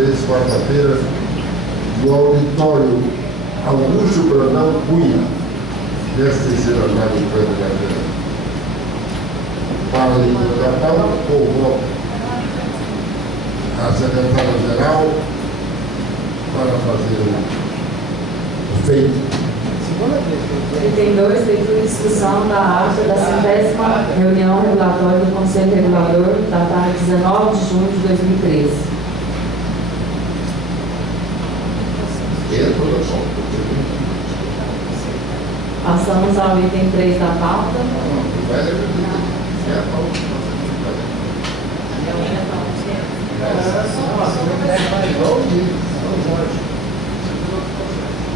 23, quarta-feira, do auditório Augusto Brandão Cunha, 13ª Jornada do Pleno da Feira. Para a leitura da pauta, convoco a secretária-geral para fazer o feito. Item 2, leitura e discussão da ata da 100ª reunião regulatória do Conselho Regulador, datada 19 de junho de 2013. Passamos ao item 3 da pauta.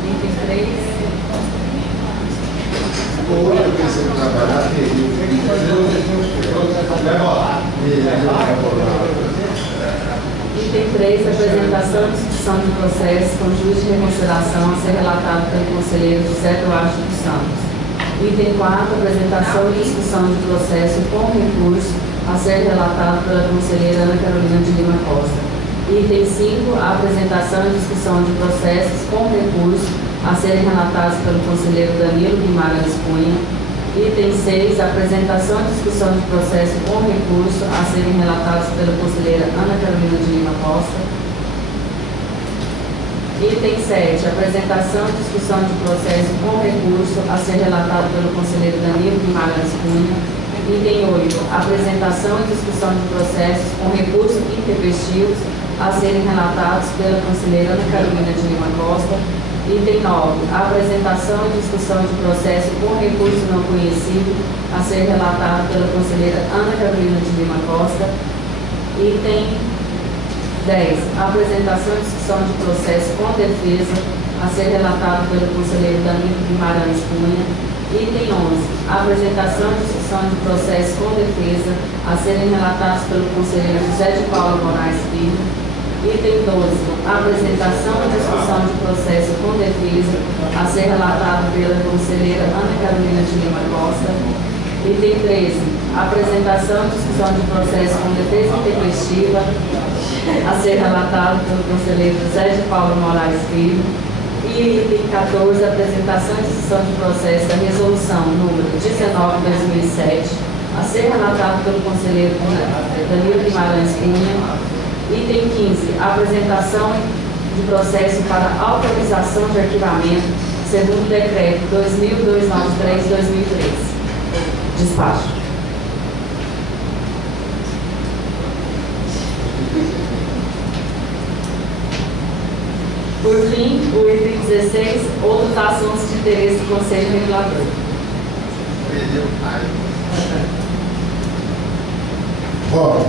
Item 3. Hoje eu pensei em trabalhar, Item 3, apresentação e discussão de processo com juízo de reconsideração a ser relatado pelo conselheiro José Duarte dos Santos. Item 4, apresentação e discussão de processo com recurso a ser relatado pela conselheira Ana Carolina de Lima Costa. Item 5, a apresentação e discussão de processos com recurso a serem relatados pelo conselheiro Danilo Guimarães Cunha. Item 6, apresentação e discussão de processo com recurso a serem relatados pela conselheira Ana Carolina de Lima Costa. Item 7, apresentação e discussão de processo com recurso a ser relatado pelo conselheiro Danilo Guimarães Cunha. Item 8, apresentação e discussão de processos com recursos intempestivos a serem relatados pela conselheira Ana Carolina de Lima Costa. Item 9, apresentação e discussão de processo com recurso não conhecido a ser relatado pela conselheira Ana Carolina de Lima Costa. Item 10, apresentação e discussão de processo com defesa a ser relatado pelo conselheiro Danilo Guimarães Cunha. Item 11, apresentação e discussão de processo com defesa a serem relatados pelo conselheiro José de Paulo Moraes Filho. Item 12, apresentação e discussão de processo com defesa a ser relatado pela conselheira Ana Carolina de Lima Costa. Item 13, apresentação e discussão de processo com defesa intempestiva a ser relatado pelo conselheiro José de Paulo Moraes Filho. E item 14, apresentação e discussão de processo da resolução número 19/2007 a ser relatado pelo conselheiro Danilo Guimarães Cunha. Item 15, apresentação de processo para autorização de arquivamento, segundo o decreto 2293/2003. Despacho. Por fim, o item 16, outros assuntos de interesse do Conselho Regulador. Bom,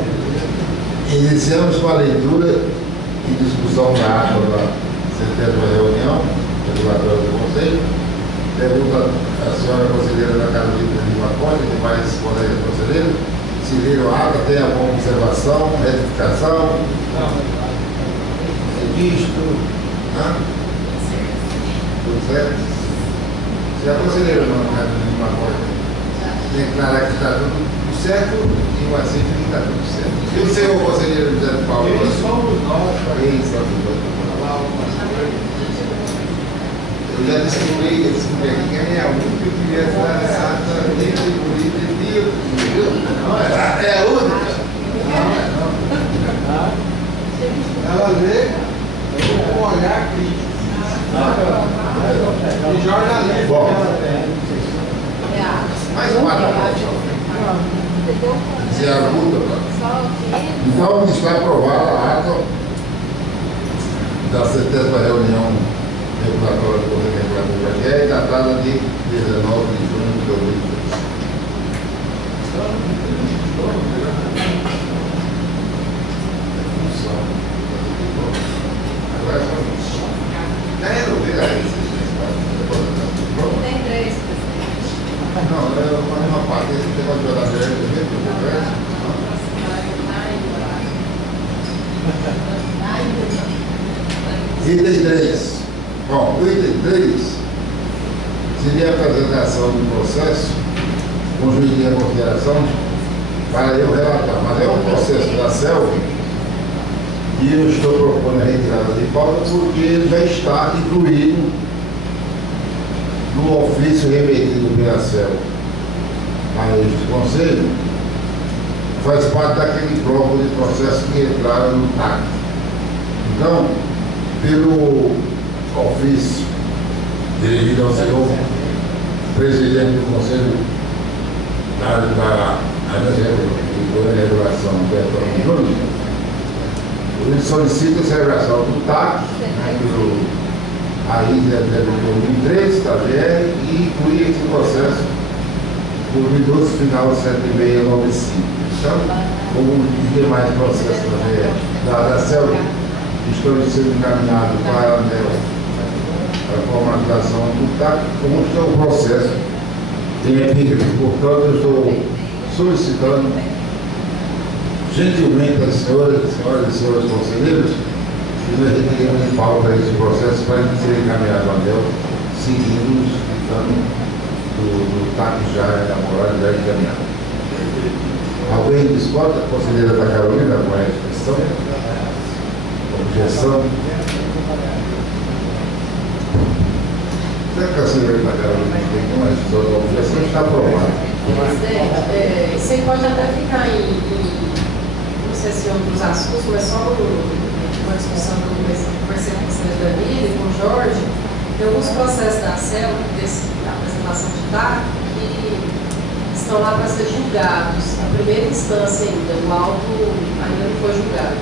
iniciamos com a leitura e discussão da ata da 70ª reunião regulatória do Conselho. Pergunta a senhora conselheira Ana Carolina de Lima Costa, que vai responder a conselheira. Se viram a ata, tem alguma observação, retificação? Não. Registro? Tudo certo? Se a conselheira Ana Carolina de Lima Costa declarar que está tudo certo, e o aceito que está tudo certo. E o senhor conselheiro José de Paulo? Eles somos nós. Eu já descobri aqui quem é o único que queria estar nessa ata distribuída de dia. É a única? Não. Ela lê com um olhar crítico. E jornalismo. Bom, mais uma se ajuda, então está aprovada a ata da 70ª reunião regulatória do Conselho Regulador, que é datada de 19 de junho de 2013. Agora é só isso. Tem 3. Não, é uma parte desse negócio de horário direto do Congresso. Item 3. Bom, o item 3 seria a apresentação do processo com juiz de reconsideração para eu relatar. Mas é um processo da CELV e eu estou propondo a falta porque ele já está incluído no ofício remetido pela CEL a este Conselho, faz parte daquele bloco de processo que entraram no TAC. Então, pelo ofício dirigido ao senhor presidente do Conselho da Regulação, Bertoldo Júnior, ele solicita a celebração do TAC, aí de 2013, da GR, e inclui esse processo por minutos final 7695. Então, como os demais processos da CEL estão sendo encaminhados para a formalização do TAC, como é o processo em epígrafe. Portanto, eu estou solicitando gentilmente às senhoras e senhores conselheiros que nós requerimos em pauta esse processo para ser encaminhado ao ANEEL, seguindo os ditames do TAC já elaborado e já encaminhado. Alguém discorda? A conselheira da Carolina com a expressão? Objeção? Será que a conselheira da Carolina tem uma objeção? Está aprovada. Presidente, isso aí pode até ficar não sei se outros assuntos, mas só uma discussão que eu conversei com o senhor Danilo e com o Jorge. Tem alguns processos da CEL, da apresentação de TAC, que estão lá para ser julgados, a primeira instância ainda, o auto ainda não foi julgado.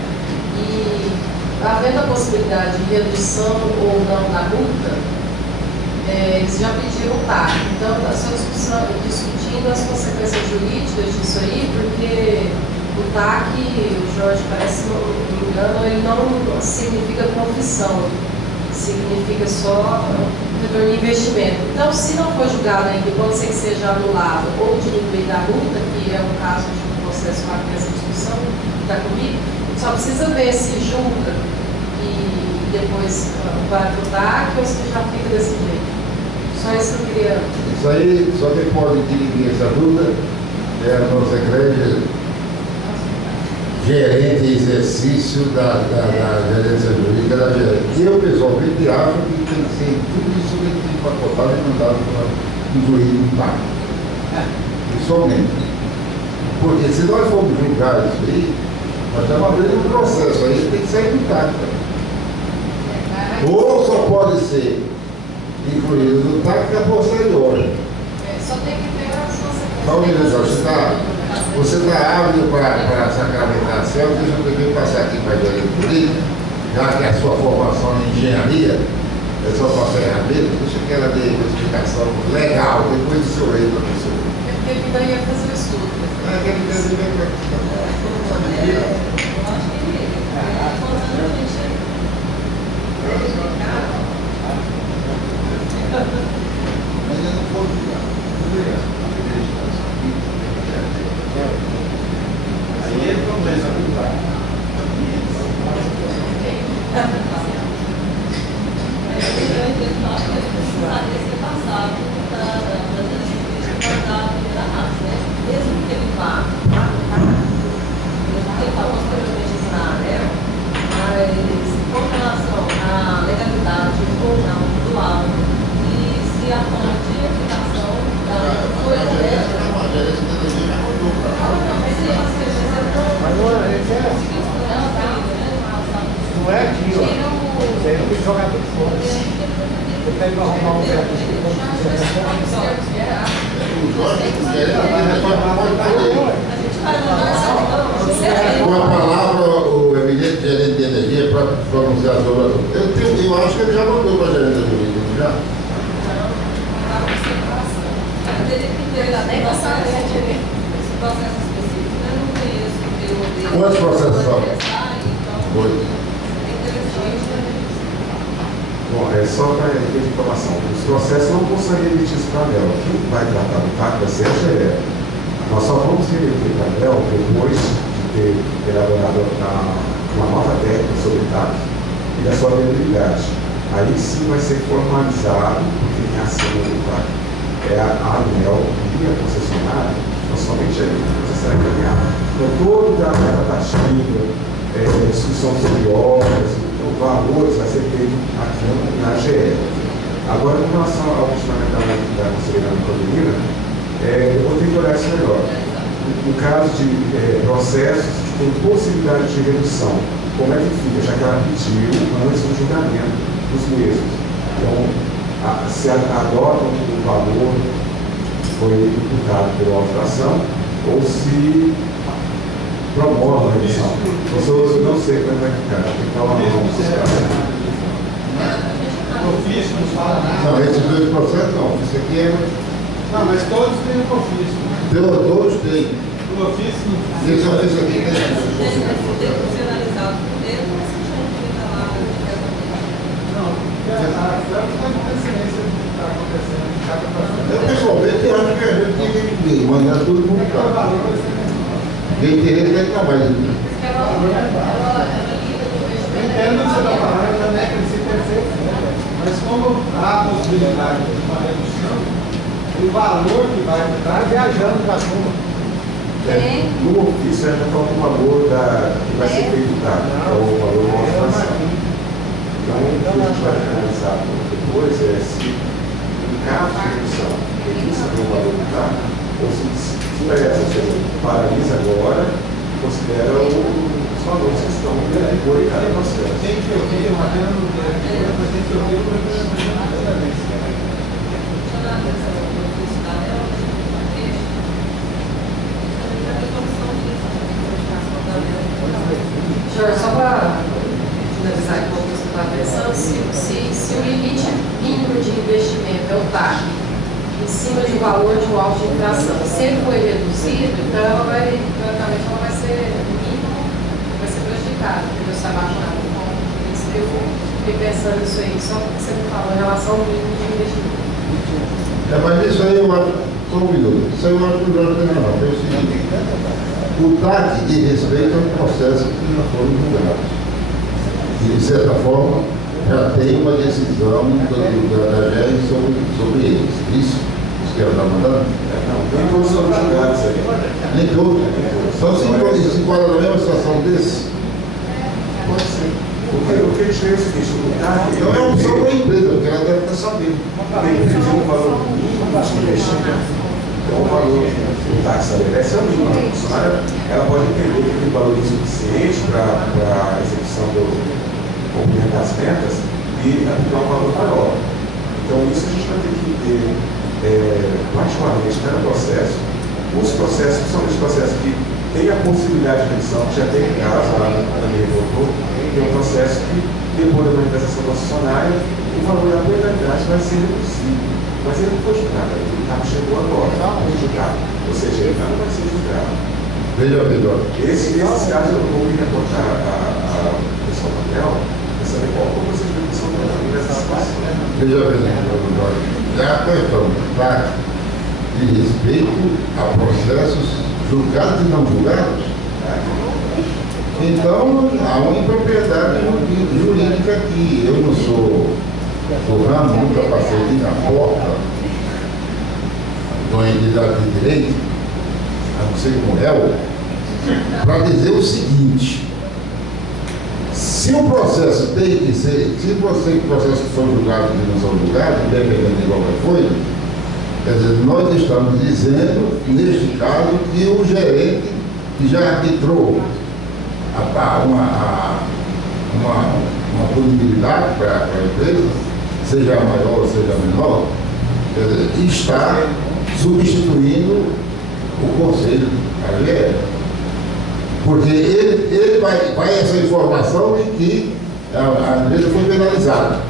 E havendo a possibilidade de redução ou não da multa, eles já pediram o TAC. Então, nós estamos discutindo as consequências jurídicas disso aí, porque o TAC, o Jorge parece, não me engano, ele não significa confissão, significa só retorno de investimento. Então, se não for julgado ainda, pode ser que seja anulado ou diminuído a multa, que é o caso de um processo lá com essa discussão que está comigo, só precisa ver se julga e depois vai para o TAC ou se já fica desse jeito. Só isso que eu queria. Isso aí, só quem pode dirimir essa dúvida é a nossa igreja gerente e exercício da gerência jurídica da gerência. E eu, pessoalmente, acho que tem que ser tudo isso que tem empacotado e mandado para incluir no TAC. Pessoalmente. Porque se nós formos julgar isso aí, nós estamos abrindo um processo aí, tem que sair do TAC. Ou só pode ser incluído no TAC a posteriori. Só tem que pegar as consequências. Então, você está ávido para sacramentar a CEL, deixa eu também passar aqui para a gerência jurídica, já que a sua formação em engenharia é só passar em rabeta, deixa que ela dê uma explicação legal, depois do seu rei, professor. Porque ele daí ia fazer o estudo. Quer dizer, bem para ainda não foi julgado. Aí é problema. Mesmo que ele vá posteriormente para a ANEEL, mas com relação à legalidade ou não do laudo e se a forma de aplicação foi correta. Não é aqui, ó. Você não tem jogador fora. Você tem que arrumar um certo Com a palavra, o eminente gerente de energia para pronunciar sobre a eu acho que ele já mandou para a gerente de energia, já? Quantos processos são? Dois. Bom, é só para ter informação. Os processos não vão ser remetidos para a ANEEL. Quem vai tratar do TAC vai ser a GE. Nós só vamos remeter para a ANEEL depois de ter elaborado uma nova técnica sobre o TAC e da sua viabilidade. Aí sim vai ser formalizado, porque quem assina o TAC é a ANEEL e a concessionária, então somente aí você será encaminhado. Então, toda a tratativa, discussão sobre obras, o valor vai ser feito aqui na AGE. Agora, com relação ao funcionamento da Conselheira Condomina, eu vou ter que olhar isso melhor. No caso de processos que têm possibilidade de redução, como é que fica, já que ela pediu antes do julgamento dos mesmos. Então, se adotam o valor que foi imputado pela alteração, ou se promove a redução. Eu não sei como vai ficar, tem que dar uma mão O ofício não fala nada. Não, esses dois processos não. Isso aqui é. Não, mas todos têm o ofício. Todos têm. O ofício não fala. Esse ofício aqui tem. Institucionalizado por dentro, mas se não fica lá. Não, a França está com consciência do que está acontecendo. Eu pessoalmente acho que a gente tem que mandar tudo publicado. Quem interesse é que trabalha. Eu entendo que você está falando da necropsia perfeita, mas como há a possibilidade de uma redução, o valor que vai estar viajando para a turma. No ofício ainda falta o valor que vai ser feito, que é o valor da alteração. Então, o que a gente vai analisar depois é se, em caso de redução, tem que saber o valor que está, ou se você paralisa agora, considera os valores que estão depois de cada processo. Tem que ouvir, uma pena no diretor, mas tem que ouvir o representante da vez. Jorge, só para finalizar aqui o que você está pensando, se o limite mínimo de investimento é o TAC, em cima de valor de um auto de infração, se ele for reduzido, então ela vai, teoricamente, ela vai ser mínimo, vai ser prejudicada, porque você abaixa nada. Então, isso eu fiquei pensando nisso aí, só que você me falou em relação ao mínimo de investimento. Mas isso aí eu acho, só um minuto, isso aí eu acho que o Jorge tem razão. É o seguinte, o TAC diz respeito ao processo que já foram julgados. E, de certa forma, já tem uma decisão da GER sobre eles. Isso que ela está mandando? Não, nem todos são julgados aí. Nem todos. Só se enquadra na mesma situação desse. Pode ser. O que eu diria é o seguinte, o TAC... Então é uma opção para a empresa, porque ela deve estar sabendo. Tem que pedir um valor mínimo de investimento. Então, o valor que o TAC estabelece é o mínimo. A funcionária ela pode entender que aquele valor é insuficiente para a execução do cumprimento das metas e aplicar um valor maior. Então, isso a gente vai ter que ter, particularmente, cada processo. Os processos, são os processos que têm a possibilidade de redução, que já tem caso lá na minha voltou, tem um processo que, depois da manifestação concessionária, o valor da penalidade vai ser reduzido. Mas ele não foi julgado, ele chegou agora, não foi julgado. Ou seja, ele não vai ser julgado. Veja melhor. Esses casos eu vou me reportar a pessoal do papel, para saber qual foi o procedimento que são nessa situação. Veja melhor. É a questão do TAC de respeito a processos julgados e não julgados. Então, há uma impropriedade jurídica que eu não sou do ramo, nunca passei ali na porta de uma entidade de direito, a não ser como réu, para dizer o seguinte: se o processo tem que ser, se você processos são julgados e não são julgados, independente de qualquer coisa, quer dizer, nós estamos dizendo, neste caso, que o gerente que já arbitrou uma punibilidade para a empresa, seja maior ou seja menor, quer dizer, está substituindo o conselho, a GE. Porque ele vai essa informação de que a empresa foi penalizada,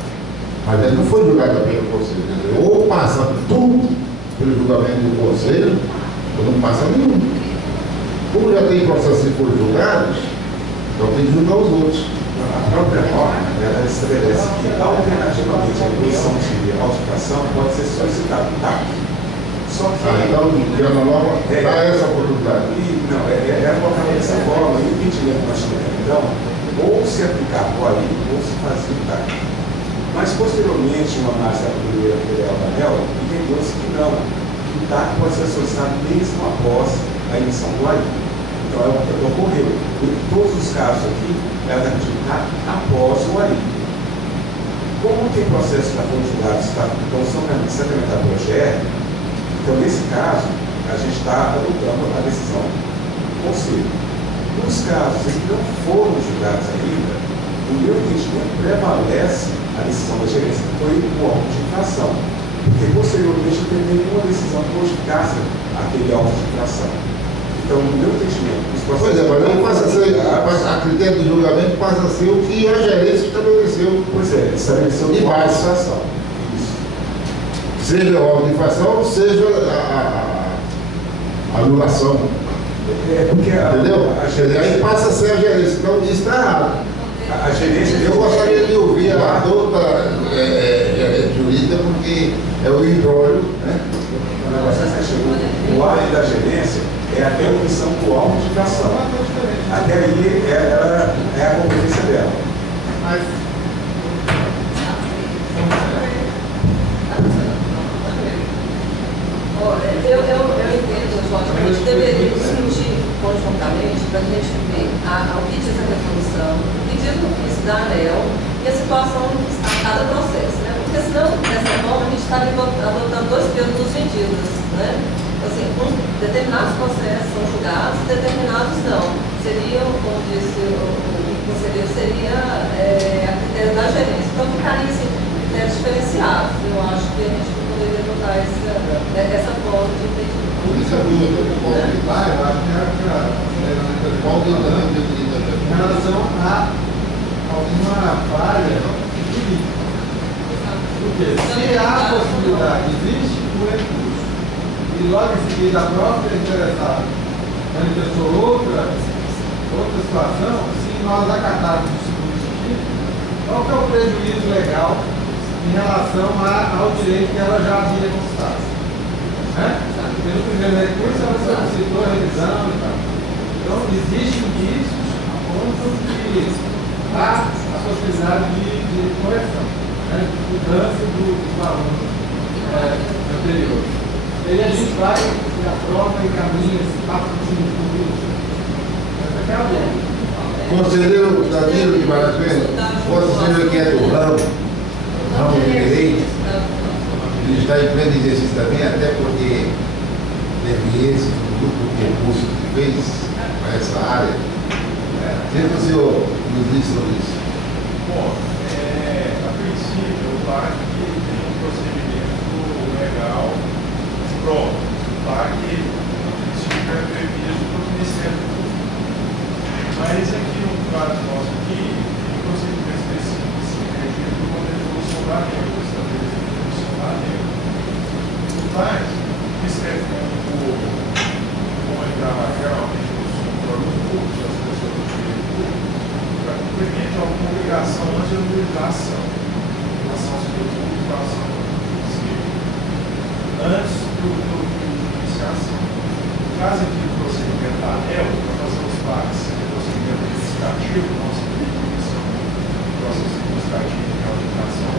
mas ele não foi julgada pelo conselho. Quer dizer, ou passa tudo pelo julgamento do conselho, ou não passa nenhum. Como já tem processos que foram julgados, então tem que julgar os outros. A própria norma estabelece que, alternativamente, a redução de autificação pode ser solicitada no TAC. Só que... então, já na norma, dá essa oportunidade. Não, é colocada dessa forma, e o entendimento que nós tivemos, então, ou se aplicar por ali, ou se fazer o TAC. Mas, posteriormente, uma análise da Procuradoria Federal da ANEEL entendeu-se que não. O TAC pode ser solicitado mesmo após a emissão do AI. Então, é o que ocorreu. Em todos os casos aqui, ela está pedindo após o alívio. Como tem processo que está conjugado, estão sacramentados pelo GR, então, nesse caso, a gente está adotando a decisão do Conselho. Nos casos em que não foram julgados ainda, o meu entendimento prevalece a decisão da gerência, que foi o órgão de infração. Porque, posteriormente, não tem nenhuma decisão que modificasse aquele órgão de infração. Então, no meu entendimento, os Pois é, mas ele passa a ser, a critério do julgamento passa a ser o que a gerência estabeleceu. Pois é, estabeleceu E uma mais. infração. Isso. Seja o órgão de infração, seja a anulação. É porque Entendeu? a Quer dizer, aí gerência, passa a ser a gerência. Então, isso está errado. a gerência Eu gostaria de ouvir a doutora gerente jurídica, porque é o imbróglio, né? o negócio é assim, o área da gerência é até a omissão do órgão de infração. Até aí ela é a competência dela. Mas Olha, eu entendo, Jorge, que a gente deveria discutir conjuntamente para a gente ver o que diz a resolução, o que diz o ofício da ANEEL e a situação a cada processo, né? Porque senão, dessa forma, a gente está adotando dois pesos dos medidas, né? Assim, determinados processos são julgados, determinados não. Seriam, como disse o conselheiro, seria a critério da gerência. Então, ficaria assim, critérios diferenciados. Eu acho que a gente poderia adotar essa forma de entendimento. Por isso eu estou com o eu acho que qual que eu também deveria em relação a alguma falha jurídica. Porque se há possibilidade, existe um recurso, e logo em seguida a própria interessada manifestou outra situação, se nós acatarmos o segundo sentido, qual que é o prejuízo legal em relação ao direito que ela já havia conquistado? Né? Porque no primeiro recurso ela solicitou a revisão e tal. Então, existem indícios a ponto de há a possibilidade de correção, né? De mudança do valor anterior. E aí a gente vai, se aprova e caminha, se passa por cima de tudo isso. Essa é a lei. Conselheiro Danilo de Baracena, Vossa Senhora que é do ramo de direito, ele está em pleno exercício também, até porque teve esse grupo de recurso que fez para essa área. O que o senhor nos diz sobre isso? Bom, a princípio, o PAC tem um procedimento legal pronto. O PAC, a princípio, é previsto pelo Ministério Público. Mas aqui no caso nosso aqui, tem um procedimento específico que se regido por uma resolução da ANEEL, estabelecida pela resolução da ANEEL. Mas, o Ministério Público, como ele trabalha geralmente nos órgãos públicos, as pessoas do direito público, para cumprimento alguma obrigação antes da legislação, ação civil pública, ação civil, antes do iniciação. No caso aqui do procedimento da ANEEL, para fazer os PACs, o procedimento administrativo, nossa definição do processo administrativo de aplicação,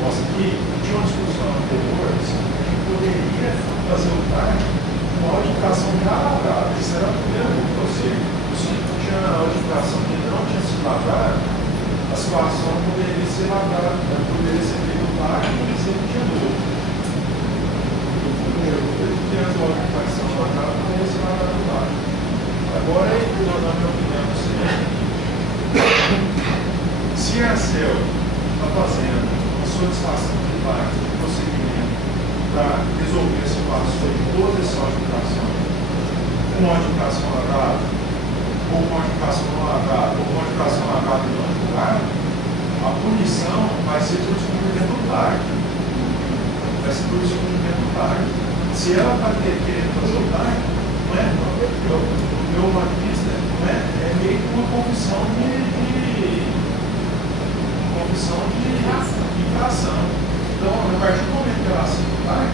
nós aqui tinha uma discussão anterior, a gente poderia fazer o PAC com uma auditação já lavrada. Isso era o primeiro processo. Se tinha a auditação que não tinha se lavrado, a situação poderia ser lavrada, poderia ser feito o PAC e ser de novo. Que as auditações lavrada poderia ser lavrada o PAC. Agora, na minha opinião, se a ANEEL está fazendo a solicitação de PAC, de procedimento, para resolver a situação de toda essa auditação, uma auditação lavrada, ou uma auditação não lavrada, ou uma auditação lavrada e não julgada, a punição vai ser por descumprimento do PAC. Vai ser por descumprimento do PAC. Se ela está querendo fazer o PAC, não é, o meu marquista, não é meio que uma confissão de infração. Então, a partir do momento que ela assina o PAC,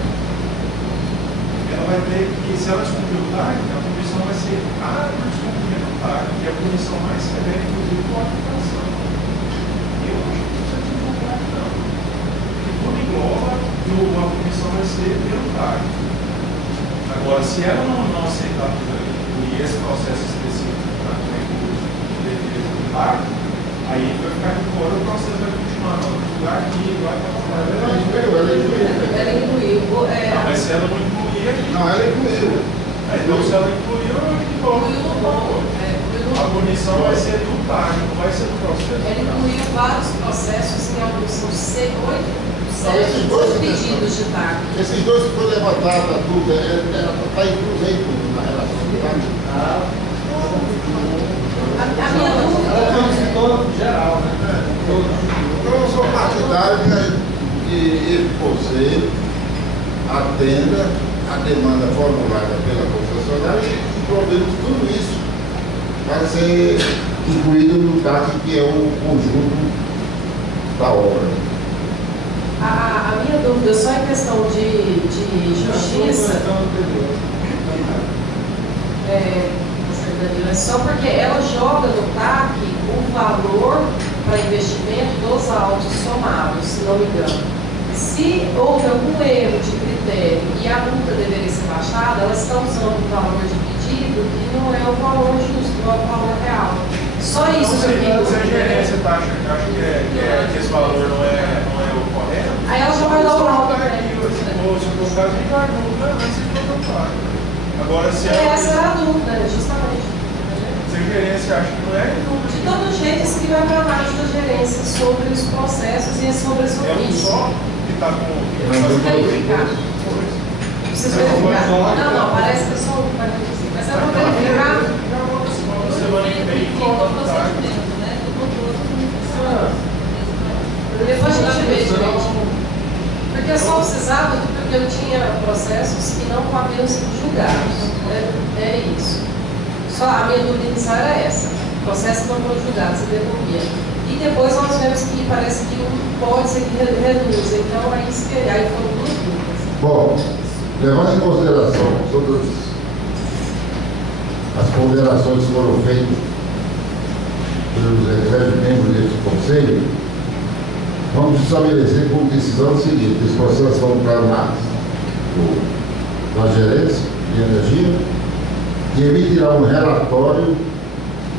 ela vai ter que, se ela descumprir o PAC, a punição vai ser por descumprimento do PAC, que é a punição mais severa, inclusive, com a aplicação. Eu acho que isso é desculpado, não. Porque tudo engloba e a punição vai ser pelo PAC. Agora, se ela não aceitar tudo aí, e esse processo específico está com recurso de defesa do TAC, aí vai ficar de fora, o processo vai continuar no outro lugar aqui, vai para Ela incluiu. mas se ela não incluir, Não, ela incluiu. então se ela incluiu, que bom. Incluiu no ponto. A punição vai ser do TAC, não vai ser do processo. Ela incluiu vários processos que são 7 pedidos de TAC. Esses dois que foram levantados, a dúvida, está incluso aí tudo na relação do TAC. A minha dúvida. Todo geral, né? Então, eu sou partidário que esse conselho atenda a demanda formulada pela concessionária e problema de tudo isso vai ser incluído no TAC, que é o conjunto da obra. A minha dúvida só em questão de justiça. É só porque ela joga no TAC o valor para investimento dos autos somados, se não me engano. Se houve algum erro de critério e a multa deveria ser baixada, elas estão usando o valor de pedido que não é o valor justo, não é o valor real. Só isso que eu queria Se a gerência acha que esse valor não é o correto, aí ela já vai dar o laudo para ele. se for o caso, vai ser total. Agora, se Essa era a dúvida, justamente. se a gerência acha que não é, De todo jeito, isso aqui vai para a análise da gerência sobre os processos e sobre as é um ofícios. só que está com. Preciso verificar. Preciso verificar. Não, parece que é só um. Mas eu vou verificar. Semana que vem, procedimento, né? Depois a gente vê direito. Porque eu só precisava, porque eu tinha processos que não haviam sido julgados. É isso. Só a minha dúvida inicial era essa. Processos não foram julgados, se devolvia. E depois nós vemos que parece que um pode ser que reduz. Então aí foram duas dúvidas. Bom, levando em consideração todas as ponderações que foram feitas pelos eleitos membros deste Conselho, vamos estabelecer como decisão o seguinte: os processos vão para a análise da gerência de energia e emitirá um relatório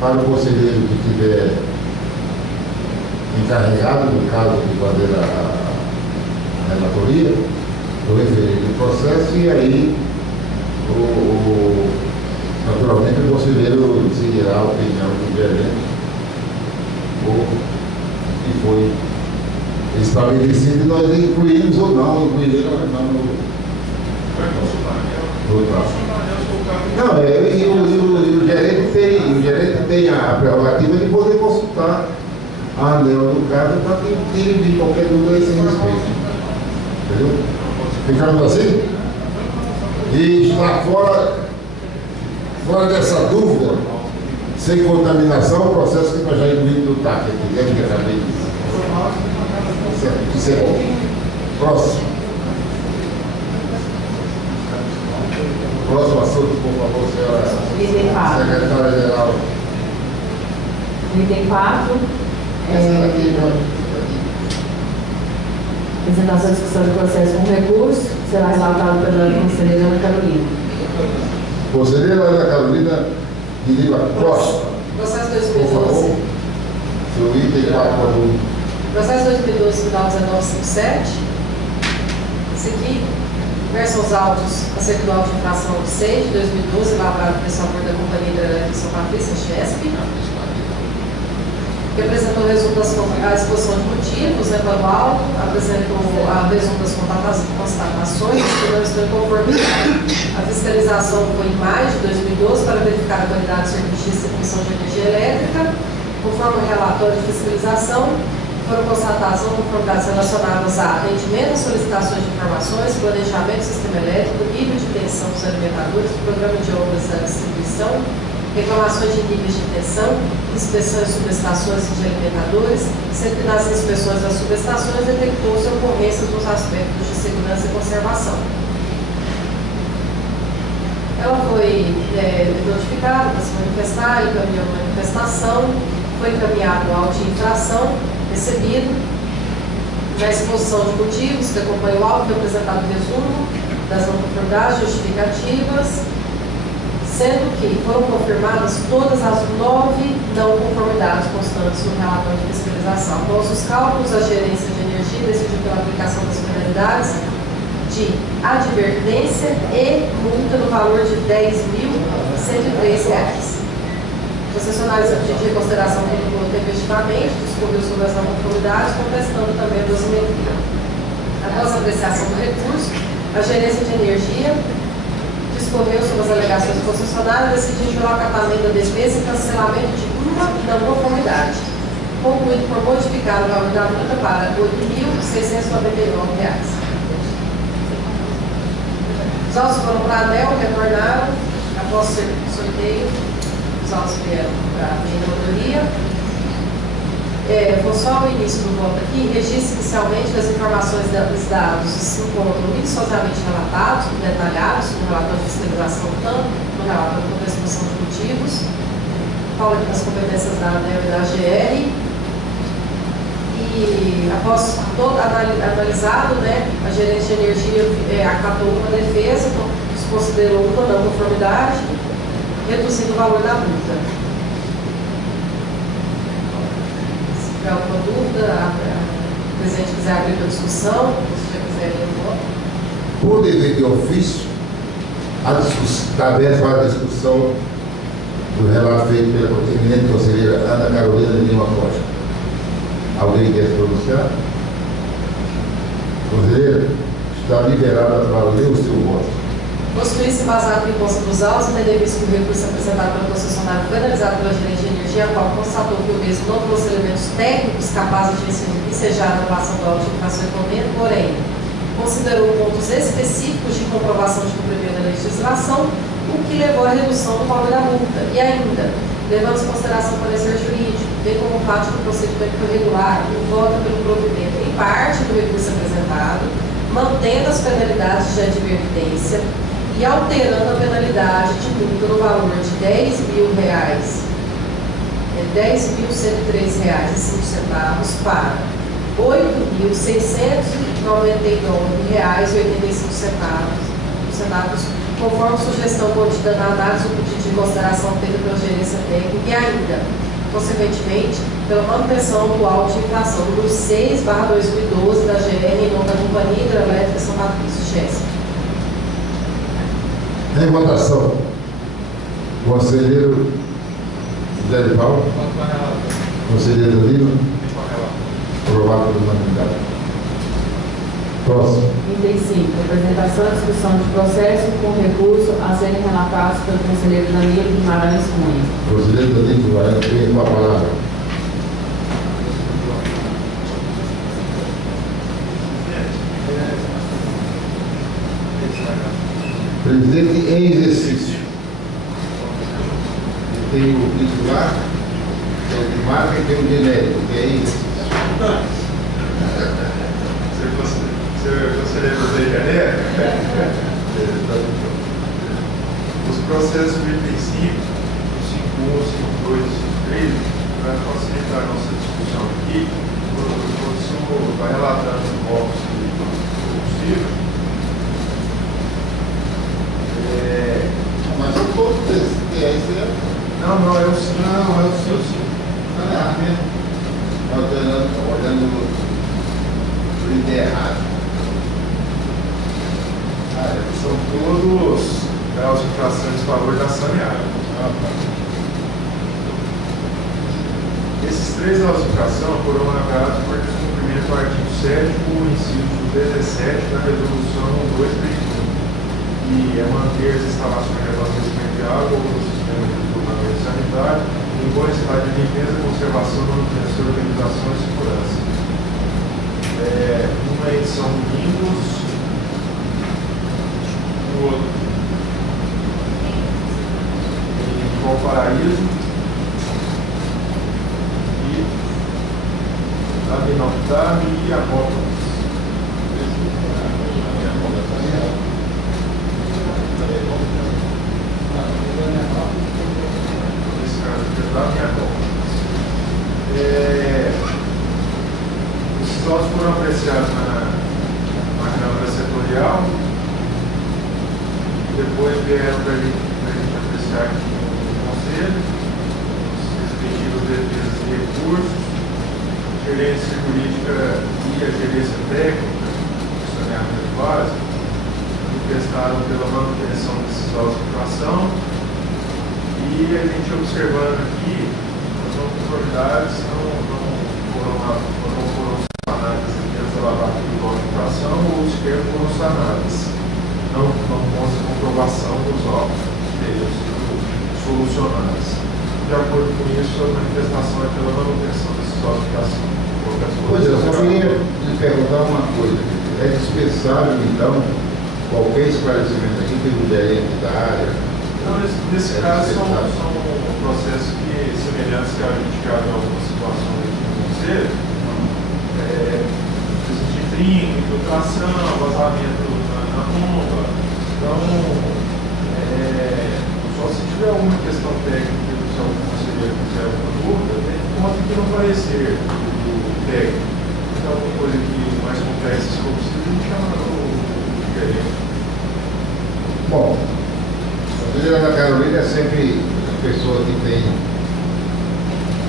para o conselheiro que estiver encarregado, no caso de fazer a relatoria, do referido processo, e aí naturalmente o conselheiro seguirá a opinião do gerente, ou que foi estabelecido, e nós incluímos ou não, incluiremos ou não no traço. Não, e o gerente tem a prerrogativa de poder consultar a ANEEL no caso para que tire de qualquer dúvida a esse respeito. Entendeu? Ficamos assim? E está fora dessa dúvida, sem contaminação, o processo que nós já incluímos no TAC, que acabei de dizer. Isso é bom. Próximo. Próximo assunto, por favor, senhora Item 4. secretária-geral. Item 4. Essa daqui, Apresentação e discussão de processo com recurso será relatado pela conselheira Ana Carolina. Conselheira Ana Carolina de Lima Costa, Processo por favor. 2012. Seu item 4, por favor. Processo 2012, final 1957. Seguido, versam os autos acerca do auto de infração 6 de 2012, elaborado pelo acordo da Companhia Hidrelétrica São Patrícia, Chesp, que apresentou o resumo a exposição de motivos, né, para o auto, apresentou a resumo das constatações, que não estão em conformidade. A fiscalização foi em maio de 2012 para verificar a qualidade de serviço de distribuição de energia elétrica. Conforme o relatório de fiscalização, foram constatadas não conformidades relacionadas a atendimento às solicitações de informações, planejamento do sistema elétrico, nível de tensão dos alimentadores, programa de obras da distribuição, reclamações de níveis de tensão, inspeções de subestações de alimentadores, sendo que nas inspeções das subestações detectou-se ocorrências nos aspectos de segurança e conservação. Ela foi notificada para se manifestar, encaminhou a manifestação, foi encaminhado o auto de infração, recebido. Na exposição de motivos que acompanha o auto, foi apresentado o resumo das não conformidades justificativas, sendo que foram confirmadas todas as 9 não conformidades constantes no relatório de fiscalização. Após os cálculos, a gerência de energia decidiu pela aplicação das penalidades de advertência e multa no valor de R$10.103. Os concessionários a pedido de reconsideração pelo tempestivamente, discorreu sobre as não conformidades, contestando também a dosimetria. Após a apreciação do recurso, a gerência de energia discorreu sobre as alegações do concessionário e decidiu pelo acatamento da defesa e cancelamento de uma não conformidade, concluindo por modificar o valor da multa para R$8.699. Os autos foram para a ANEEL, retornaram após o sorteio. Os autos vieram para a reitoria. Vou só o início do voto aqui. Registre inicialmente as informações dos dados se encontram minuciosamente relatados, detalhados no relatório de fiscalização, tanto no relatório quanto a exposição de motivos. Fala aqui das competências da ANEEL e da AGR. E após todo analisado, a gerência de energia acatou uma defesa, considerou uma não conformidade, reduzindo o valor da multa. Se tiver alguma dúvida, o presidente quiser abrir para discussão, se já quiser ir no voto. Por dever de ofício, está aberta para a discussão do relato feito pela eminente conselheira Ana Carolina de Lima Costa. Alguém quer se pronunciar? Conselheira, está liberada para ler o seu voto. Constitui-se baseado em consta dos autos, entender visto que o recurso apresentado pelo concessionário foi analisado pela gerente de energia, a qual constatou que o mesmo não trouxe elementos técnicos capazes de ensejar a anulação do auto de infração e comendo, porém, considerou pontos específicos de comprovação de cumprimento da legislação, o que levou à redução do valor da multa. E ainda, levando em consideração o parecer jurídico, bem como o fato que o procedimento foi regular e vota pelo provimento em parte do recurso apresentado, mantendo as penalidades de advertência e alterando a penalidade de multa no valor de R$10.000, R$10.103,05 para R$8.699,85, conforme sugestão contida na análise do pedido de consideração feita pela gerência técnica e ainda, consequentemente, pela manutenção do auto de infração número 6/2012 da GR em nome da Companhia Hidrelétrica São Patrício, Jéssica. Em votação, conselheiro José de Paulo, conselheiro Lima, aprovado por unanimidade. Próximo. 35. Apresentação e discussão de processo com recurso a serem relatados pelo conselheiro Danilo Guimarães Cunha. Conselheiro Danilo Guimarães Cunha, com a palavra. Presidente em exercício. Tem o titular, que é o de marca, e tem o genérico, que é em exercício. Senhor conselheiro do Rio de Janeiro, os processos do item 5, 51, 52 e 53, para facilitar a nossa discussão aqui, o professor vai relatando os blocos de combustível. Mas o ponto desse TS Não, é o 5. Não, é o seu 5. Não é a mesmo. Olhando o item errado. São todos graus de infração de favor da saneável. Esses 3 graus de infração foram elaborados por descumprimento do artigo 7º, inciso 17 da resolução 231, que é manter as instalações de abastecimento de água ou do sistema de esgotamento sanitário em bom estado de limpeza, conservação, manutenção, organização e segurança. Uma edição Windows, o outro em Valparaíso e a Binoctave e a Rópolis. Esse caso aqui é da minha Rópolis. Esses autos foram apreciados na Câmara Setorial. Depois vieram para a gente apreciar negociar aqui com o Conselho, as respectivas defesas de recursos, gerência jurídica e a gerência técnica, saneamento básico, prestaram pela manutenção desses autos de infração. E a gente observando aqui, as autoridades não foram sanadas dentro da lavagem do auto de infração, ou sequer foram sanadas. Não consta comprovação dos autos terem sido solucionados. De acordo com isso, a manifestação é pela manutenção desses autos de infração. Pois é, eu só queria lhe perguntar uma coisa. É dispensável, então, qualquer esclarecimento aqui pelo gerente da área? Então, nesse caso, são processos semelhantes que a gente já viu em algumas situações aqui no Conselho. De trinco, infiltração, vazamento na bomba. Então, só se tiver alguma questão técnica do seu conselheiro quiser alguma dúvida, tem conta que não parecer do técnico. Então, alguma coisa que mais complexa se for possível, a gente chama o gerente. Bom, a conselheira Ana Carolina é sempre a pessoa que tem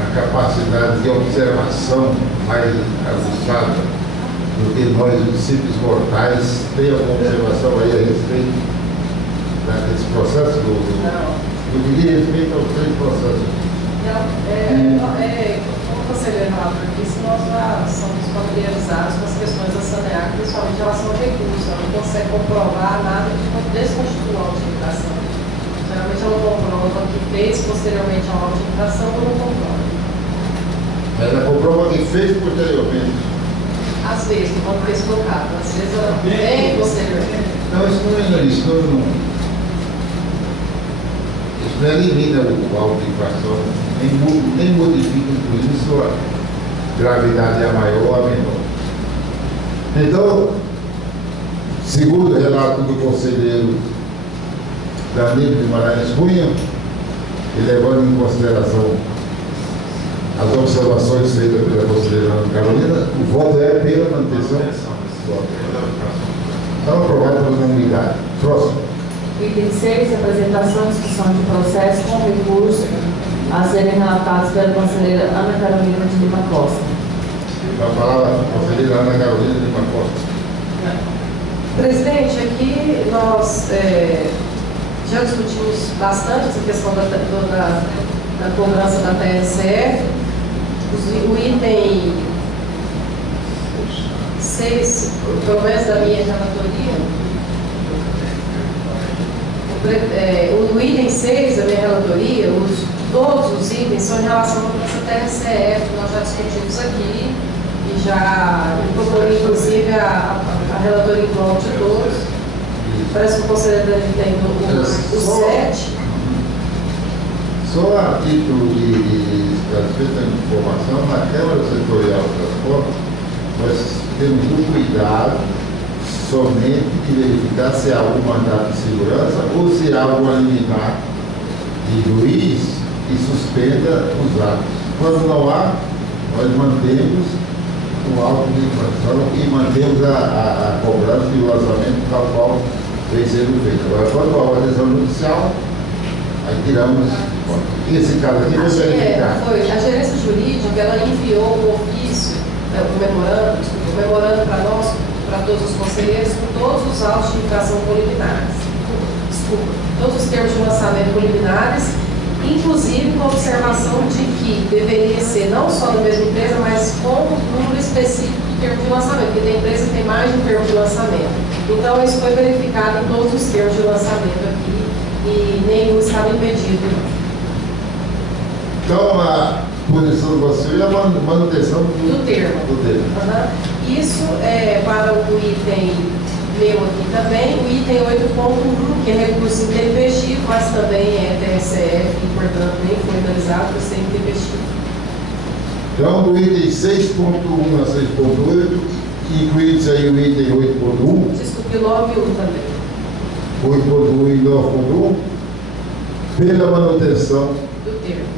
a capacidade de observação mais aguçada do que nós, os simples mortais. Tem alguma observação aí a respeito daqueles processos eu diria respeito aos 3 processos? Como conselheiro relator disse, nós já somos familiarizados com as questões da SANEAC, principalmente em relação ao recurso. Ela não consegue comprovar nada de desconstituir a auto-infração. Geralmente ela comprova que fez posteriormente a auto-infração ou não comprova. Ela comprova que fez posteriormente. Às vezes, quando fez trocado, às vezes ela vem posteriormente. Não, isso não elimina o auto-infração, nem modifica, inclusive, sua gravidade a maior ou a menor. Então, segundo o relato do conselheiro Danilo Guimarães Cunha, e levando em consideração as observações feitas pela conselheira Ana Carolina, o voto é pela manutenção. Então, aprovado por unanimidade. Próximo. Item 6, apresentação e discussão de processo com recurso a serem relatados pela conselheira Ana Carolina de Lima Costa. A palavra a conselheira Ana Carolina de Lima Costa. Presidente, aqui nós já discutimos bastante essa questão da cobrança da TSF. O item 6, pelo menos da minha relatoria, o item 6 da minha relatoria, todos os itens são em relação à essa TSF, nós já discutimos aqui e já procurei inclusive a relatoria em bloco de todos. Parece que o conselheiro tem os 7. Só a título de esclarecimento da informação, na Câmara Setorial do Transporte, nós temos o cuidado somente de verificar se há algum mandato de segurança ou se há alguma liminar de juiz que suspenda os atos. Quando não há, nós mantemos o auto de infração e mantemos a cobrança e o lançamento tal qual vem sendo feito. Agora, quando há uma decisão judicial, aí tiramos. Esse caso aqui vai verificar. A gerência jurídica, ela enviou um ofício, um memorando para nós, para todos os conselheiros, com todos os autos de infração preliminares. Todos os termos de lançamento preliminares, inclusive com a observação de que deveria ser não só da mesma empresa, mas com um número específico de termos de lançamento, porque tem empresa que tem mais de um termo de lançamento. Então, isso foi verificado em todos os termos de lançamento aqui e nenhum estava impedido. Então, a posição do conselho é a manutenção do termo. Isso é para o item meu aqui também, o item 8.1, que é recurso intempestivo, mas também é TSF, e portanto nem foi analisado por ser intempestivo. Então, do item 6.1 a 6.8, incluídos aí o item 8.1. Desculpe, 9.1 também. 8.1 e 9.1, pela manutenção do termo.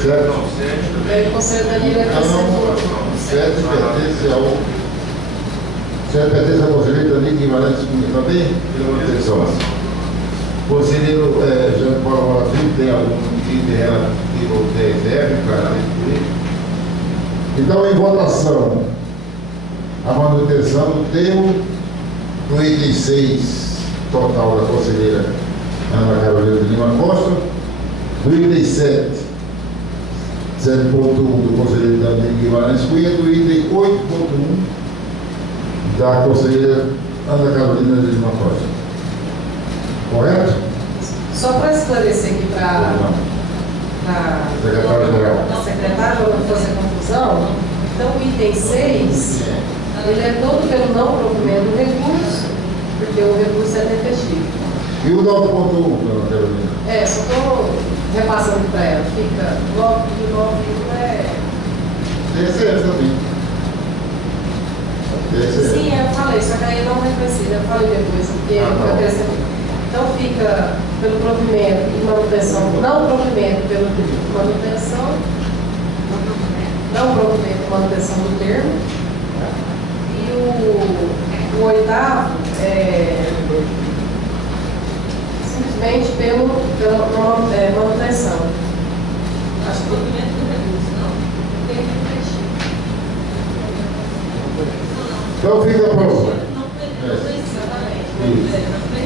Certo? O conselho da Lira não, 7 pertence ao. 7 pertence ao conselheiro Danilo Guimarães Cunha também, pela manutenção. Conselheiro Jean Paulo Malafinho, tem algum tipo de reserva para isso? Então, em votação, a manutenção do termo no item 6 total da conselheira Ana Carolina de Lima Costa, no item 7, 7.1 do conselheiro Danilo Guimarães Cunha, do item 8.1 da conselheira Ana Carolina de Lima Costa. Correto? Só para esclarecer aqui para secretário-geral. a secretária, para não fazer confusão, então o item 6, ele é todo pelo não provimento do recurso, porque o recurso é defetivo. E o 9.1, Ana Carolina? Só estou repassando para ela, fica 9 e 9 é... DCF também. DCF. Sim, eu falei, só que aí não reconheci, eu falei depois, porque eu acrescentei. Então fica pelo provimento e manutenção, não provimento pelo manutenção, não provimento e manutenção do termo. E o oitavo é simplesmente pela manutenção. Acho que Provimento do recurso, não. Tem que Então fica aprovado.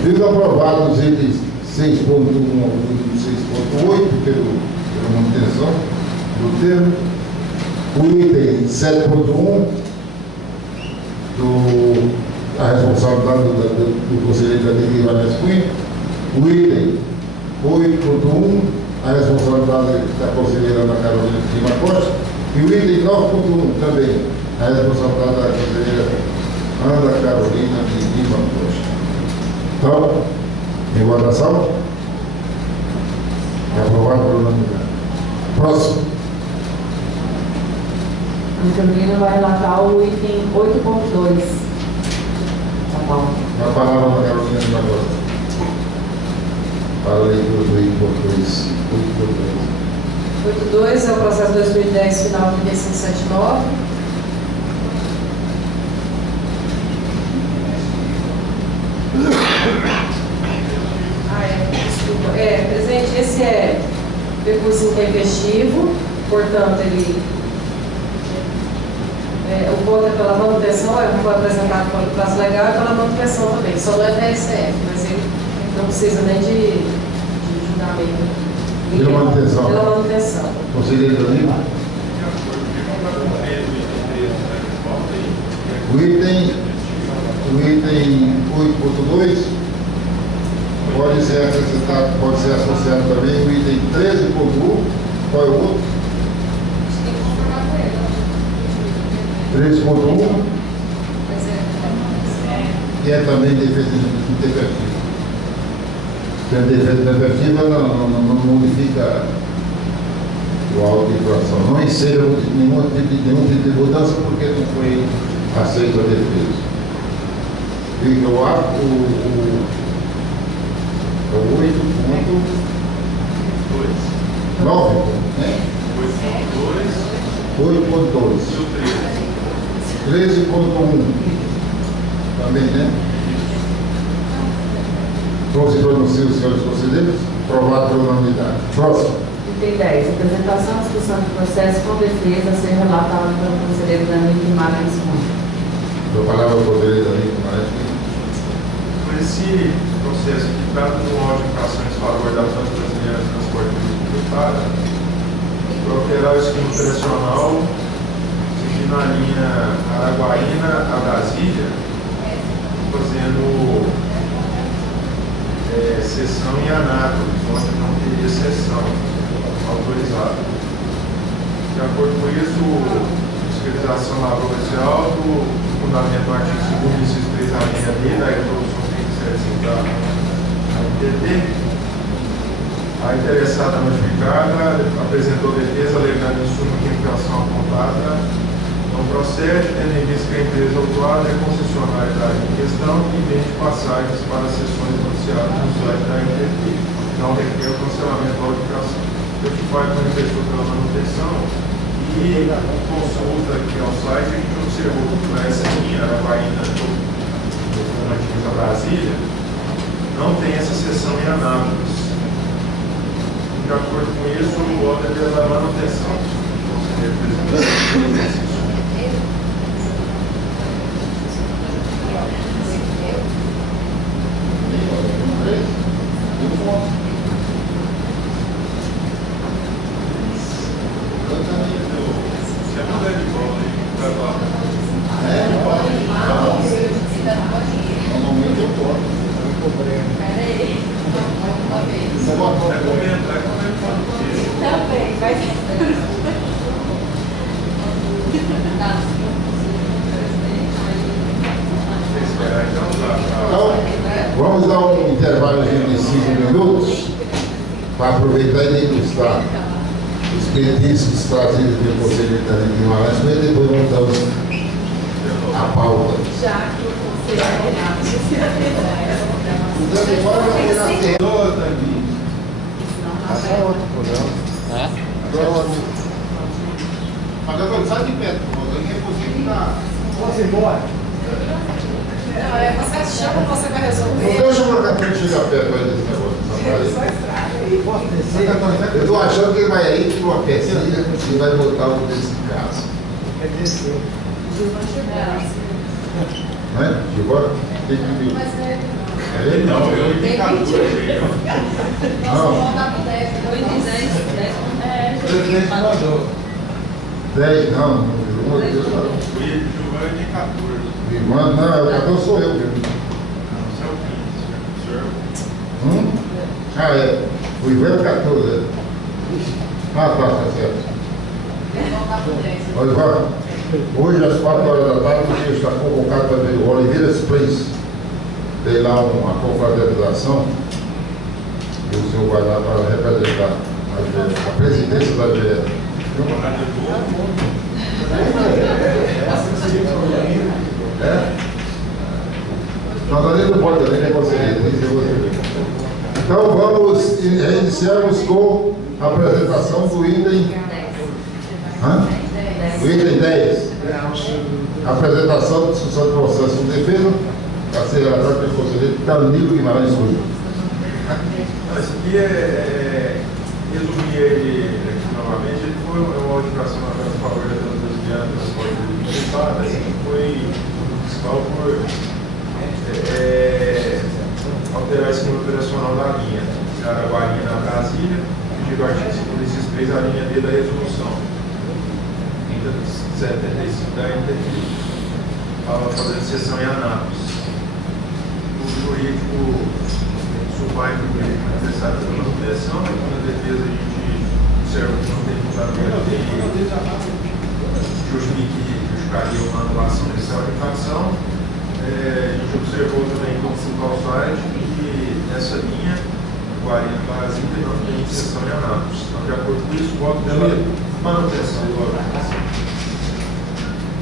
Fica aprovado os itens 6.1 ao 6.8 pela manutenção do termo. O item 7.1 a responsabilidade do conselheiro Danilo Guimarães Cunha. O item 8.1, a responsabilidade da conselheira Ana Carolina de Lima Costa. E o item 9.1 também, a responsabilidade da conselheira Ana Carolina de Lima Costa. Então, em votação, aprovado pelo unanimidade. Próximo. A Carolina vai relatar o item 8.2. Tá bom. A palavra da Carolina de Lima Costa. Para a leitura do 8.2. 8.2 é o processo 2010 final de 579. Desculpa. Presidente, esse é recurso intempestivo, portanto, ele. O voto é pela manutenção, foi apresentado pelo prazo legal e pela manutenção também, só não é TSF, mas ele não precisa nem de julgamento. Pela manutenção. Pela manutenção. Conselheiro Danilo. O item 8.2 pode ser acrescentado, pode ser associado também o item 13.1. Qual é o outro? 3.1, que é também defesa interpretiva. Se a defesa interpretiva não modifica o auto de infração. Não enseja nenhum tipo de mudança porque não foi aceito a defesa. Fica o 8.9, né? 8.2. 13.1 também, né? Como se pronunciam os senhores conselheiros? Aprovado pela unanimidade. Próximo. Item 10. Apresentação e discussão de processo com defesa a ser relatado pelo conselheiro Danilo Guimarães Cunha. Dou a palavra ao conselheiro Danilo Guimarães Cunha. Por esse processo que trata de uma modificação em favor da Frente Brasileira de Transporte Público Privado, para operar o esquema operacional na linha Araguaína a Brasília, fazendo sessão em Anápolis, onde não teria sessão autorizada. De acordo com isso, a fiscalização laboral alto, fundamento do artigo 2º, inciso 3 da linha D da resolução 37 da ANTT, a interessada notificada apresentou defesa alegando insumo que a infração apontada não procede, tendo em vista que a empresa autuada é concessionária da área em questão e vende passagens para sessões noticiadas no site da ANTT. Não requer o cancelamento da autorização. Eu te falo com a pessoa pela manutenção e consulta aqui ao site, a gente observou que essa linha Araguaína a Brasília, não tem essa sessão em Anápolis. De acordo com isso, o voto é pela manutenção do conselheiro presidente. Vamos dar um intervalo de 5 minutos para aproveitar e ilustrar os benefícios trazidos pelo Conselho de Guimarães e depois voltamos à pauta. Já que o conselho Agora sai de perto, ninguém é possível dar. Vamos embora. não, você chama, você vai Não resolver. deixa o Marcatão chegar perto aí desse negócio. Só estraga. Eu estou achando que ele vai aí com uma pecinha e vai botar um desse caso. Não é? Chegou? Tem que vir. Mas é. Ele não, eu Tem 14 aí, não. Voltar pro 10. Eu entendi 10. O presidente mandou. 10, não. Não, O Giovanni tem 14. não, o 14 sou eu. Não, você é o 15. O senhor? Ah, é. O Ivan é 14. É. Ah, tá certo. Voltar pro 10. Olha, Ivan, hoje às 4 horas da tarde, o senhor está convocado para ver o Oliveira Springs. Tem lá uma confraternização e o senhor vai lá para representar a presidência da GE. É? Não, ali não pode também, nem você. Então vamos, iniciamos com a apresentação do item. Do item 10. Apresentação de discussão de processo de defesa a ser relatado pelo conselheiro Danilo Guimarães Júnior. Esse aqui resumir ele aqui novamente, ele foi uma modificação a favor da Transbrasiliana, transporte municipal, essa aqui foi municipal por alterar a esquema operacional da linha Araguaína na Brasília, pedido o artigo 53, a linha D da resolução 3075 da NTT, estava fazendo sessão em Anápolis. O jurídico supõe que o jurídico é necessário pela manutenção, na defesa a gente observa que não tem fundamento que justificaria uma anulação inicial de infração. A gente observou também como o site que nessa linha, Guarina Brasília, não tem sessão em Anápolis. Então, de acordo com isso, voto pela manutenção do órgão.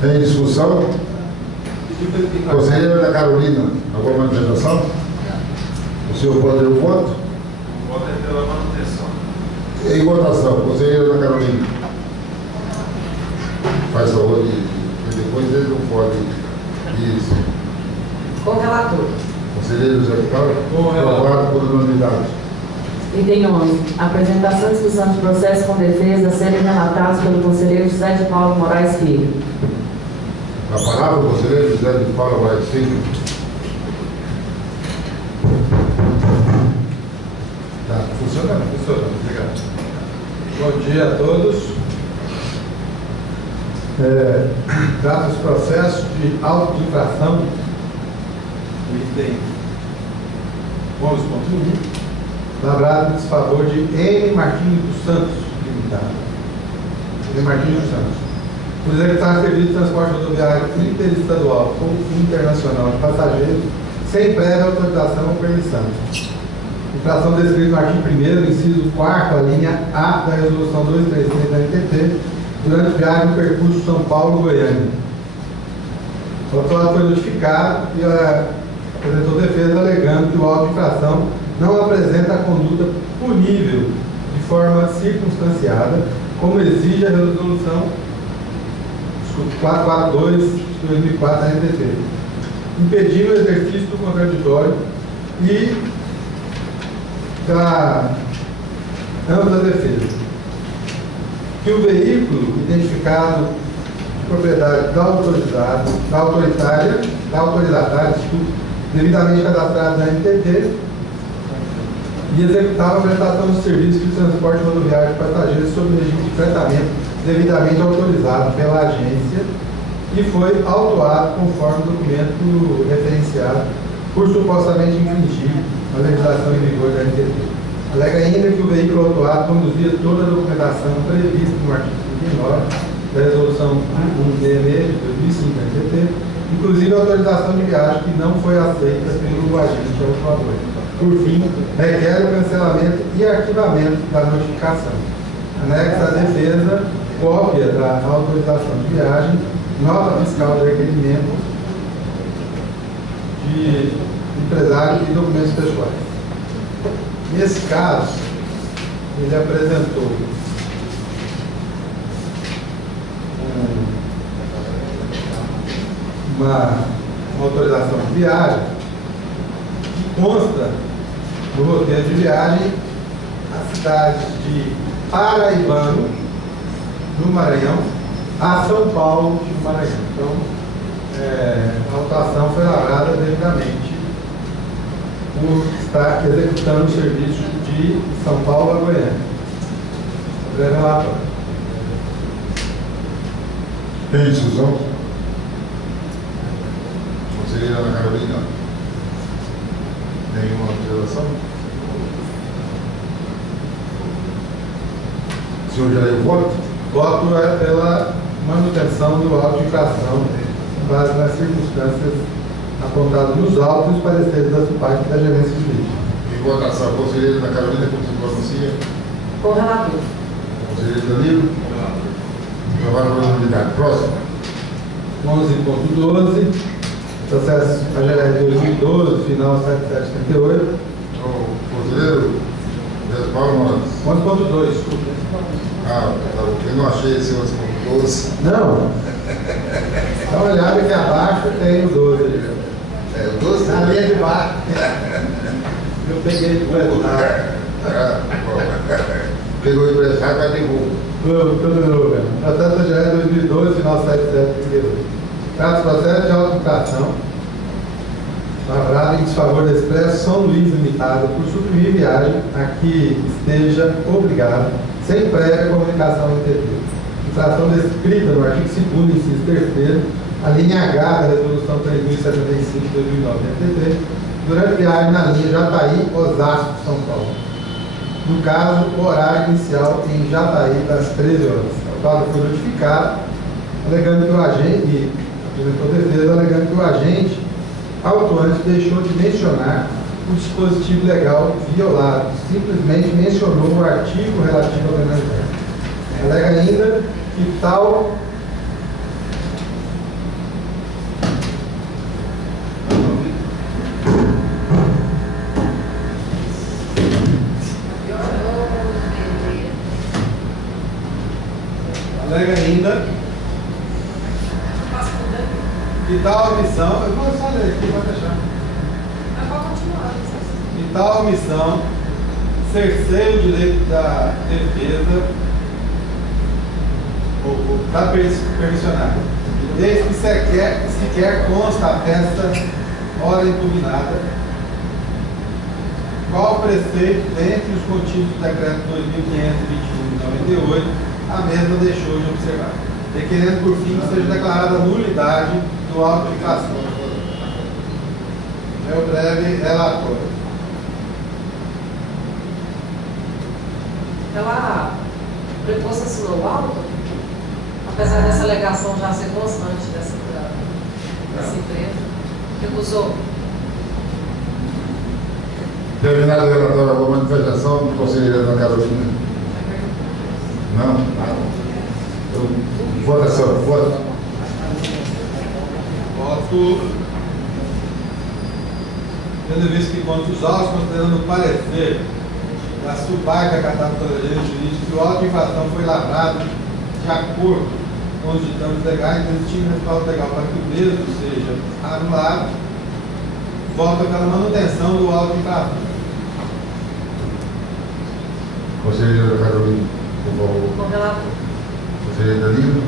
Tem discussão? Conselheiro da Carolina, alguma manifestação? O senhor pode ter o voto? O voto é pela manutenção. Em votação, conselheiro da Carolina. Faz favor de depois ele não pode. Isso. Com o relator. Conselheiro José Paulo? Com o relator. Aprovado por unanimidade. Item 11. Apresentação e discussão de processo com defesa a serem relatados pelo conselheiro José de Paulo Moraes Filho. A palavra, o conselheiro José de Paulo Moraes Filho. Tá, funcionando. Obrigado. Bom dia a todos. Trata os processos de auto-infração, o item 11.1, lavrado em desfavor de N. Martins dos Santos, limitado. N. Martins dos Santos. Por executar serviço de transporte rodoviário interestadual ou internacional de passageiros sem prévia autorização ou permissão. Infração descrita no artigo 1º, inciso 4º, a linha A da resolução 233 da NTT, durante viagem no percurso São Paulo-Goiânia. O autor foi notificado e apresentou defesa alegando que o auto de infração não apresenta a conduta punível de forma circunstanciada, como exige a resolução 442 de 2004 da NTT, impedindo o exercício do contraditório e da ampla defesa. Que o veículo identificado de propriedade da autorizatária, devidamente cadastrado na NTT, e executava a prestação de serviços de transporte rodoviário de passageiros sob o regime de fretamento devidamente autorizado pela agência e foi autuado conforme o documento referenciado por supostamente infringir a legislação em vigor da NTT. Alega ainda que o veículo autuado conduzia toda a documentação prevista no artigo 39 da Resolução 1166 de 2005 da NTT, inclusive a autorização de viagem que não foi aceita pelo agente autuador. Por fim, requer o cancelamento e arquivamento da notificação. Anexa à defesa, cópia da autorização de viagem, nota fiscal de requerimento de empresário e documentos pessoais. Nesse caso, ele apresentou uma autorização de viagem que consta no roteiro de viagem as cidades de Paraibano, no Maranhão, a São Paulo, no Maranhão. Então, a autuação foi lavrada devidamente por estar executando o serviço de São Paulo a Goiânia. Breve relatório. Tem discussão? Conselheira Ana Carolina? Nenhuma observação? O senhor já leu o voto? Voto é pela manutenção do auto de infração, com base nas circunstâncias apontadas nos autos e os pareceres da SUPAC e da gerência jurídica. Em votação, conselheira Ana Carolina, como se pronuncia? Com o relator. Conselheiro Danilo? Aprovado por unanimidade. Próximo. 11.12, processo AGR 2012, final 7738. O conselheiro Paulo Moraes. 11.2, desculpa. Ah, eu não achei esse 11.12. Não. Dá uma olhada aqui abaixo, tem o 12 ali. É, o 12? Na linha de baixo. Eu peguei de emprestado. Pegou emprestado, mas derrubou. Tudo novo, velho. Processo AGR 2012, final 7738. Caso processo de auto-infração, lavrado em desfavor da Expresso São Luís Limitada por suprimir viagem a que esteja obrigado, sem prévia comunicação NTT. Infração descrita no artigo 2º, inciso 3º, a linha H da Resolução 3075 de 2009 da NTT, durante viagem na linha Jataí, Osasco, São Paulo. No caso, o horário inicial em Jataí, das 13 horas. O quadro foi notificado, alegando que o agente, apresentou defesa, alegando que o agente autuante deixou de mencionar o dispositivo legal violado, simplesmente mencionou o artigo relativo ao penalidade. Alega ainda que tal que tal omissão, eu vou só ler aqui, pode deixar. Mas pode continuar, Que tal omissão cerceia o direito da defesa ou da permissionária, desde que sequer consta a festa hora impugnada, qual preceito, dentre os contidos do decreto 2521/98, a mesma deixou de observar, requerendo por fim que seja declarada nulidade do auto de infração. Meu breve relatório. Ela depois assinou o auto, apesar dessa alegação já ser constante dessa empresa, recusou. Terminado o relatório, alguma manifestação do conselheiro Ana Carolina? Não? Então, votação, voto. Voto. Tendo visto que contra os autos, considerando o parecer da SUPAC acatado pela lei jurídica, que o auto de infração foi lavrado de acordo com os ditames legais, existindo respaldo legal para que o mesmo seja anulado, vota pela manutenção do auto de infração. Conselheira Carolina, por favor. Com relator. Conselheiro Danilo.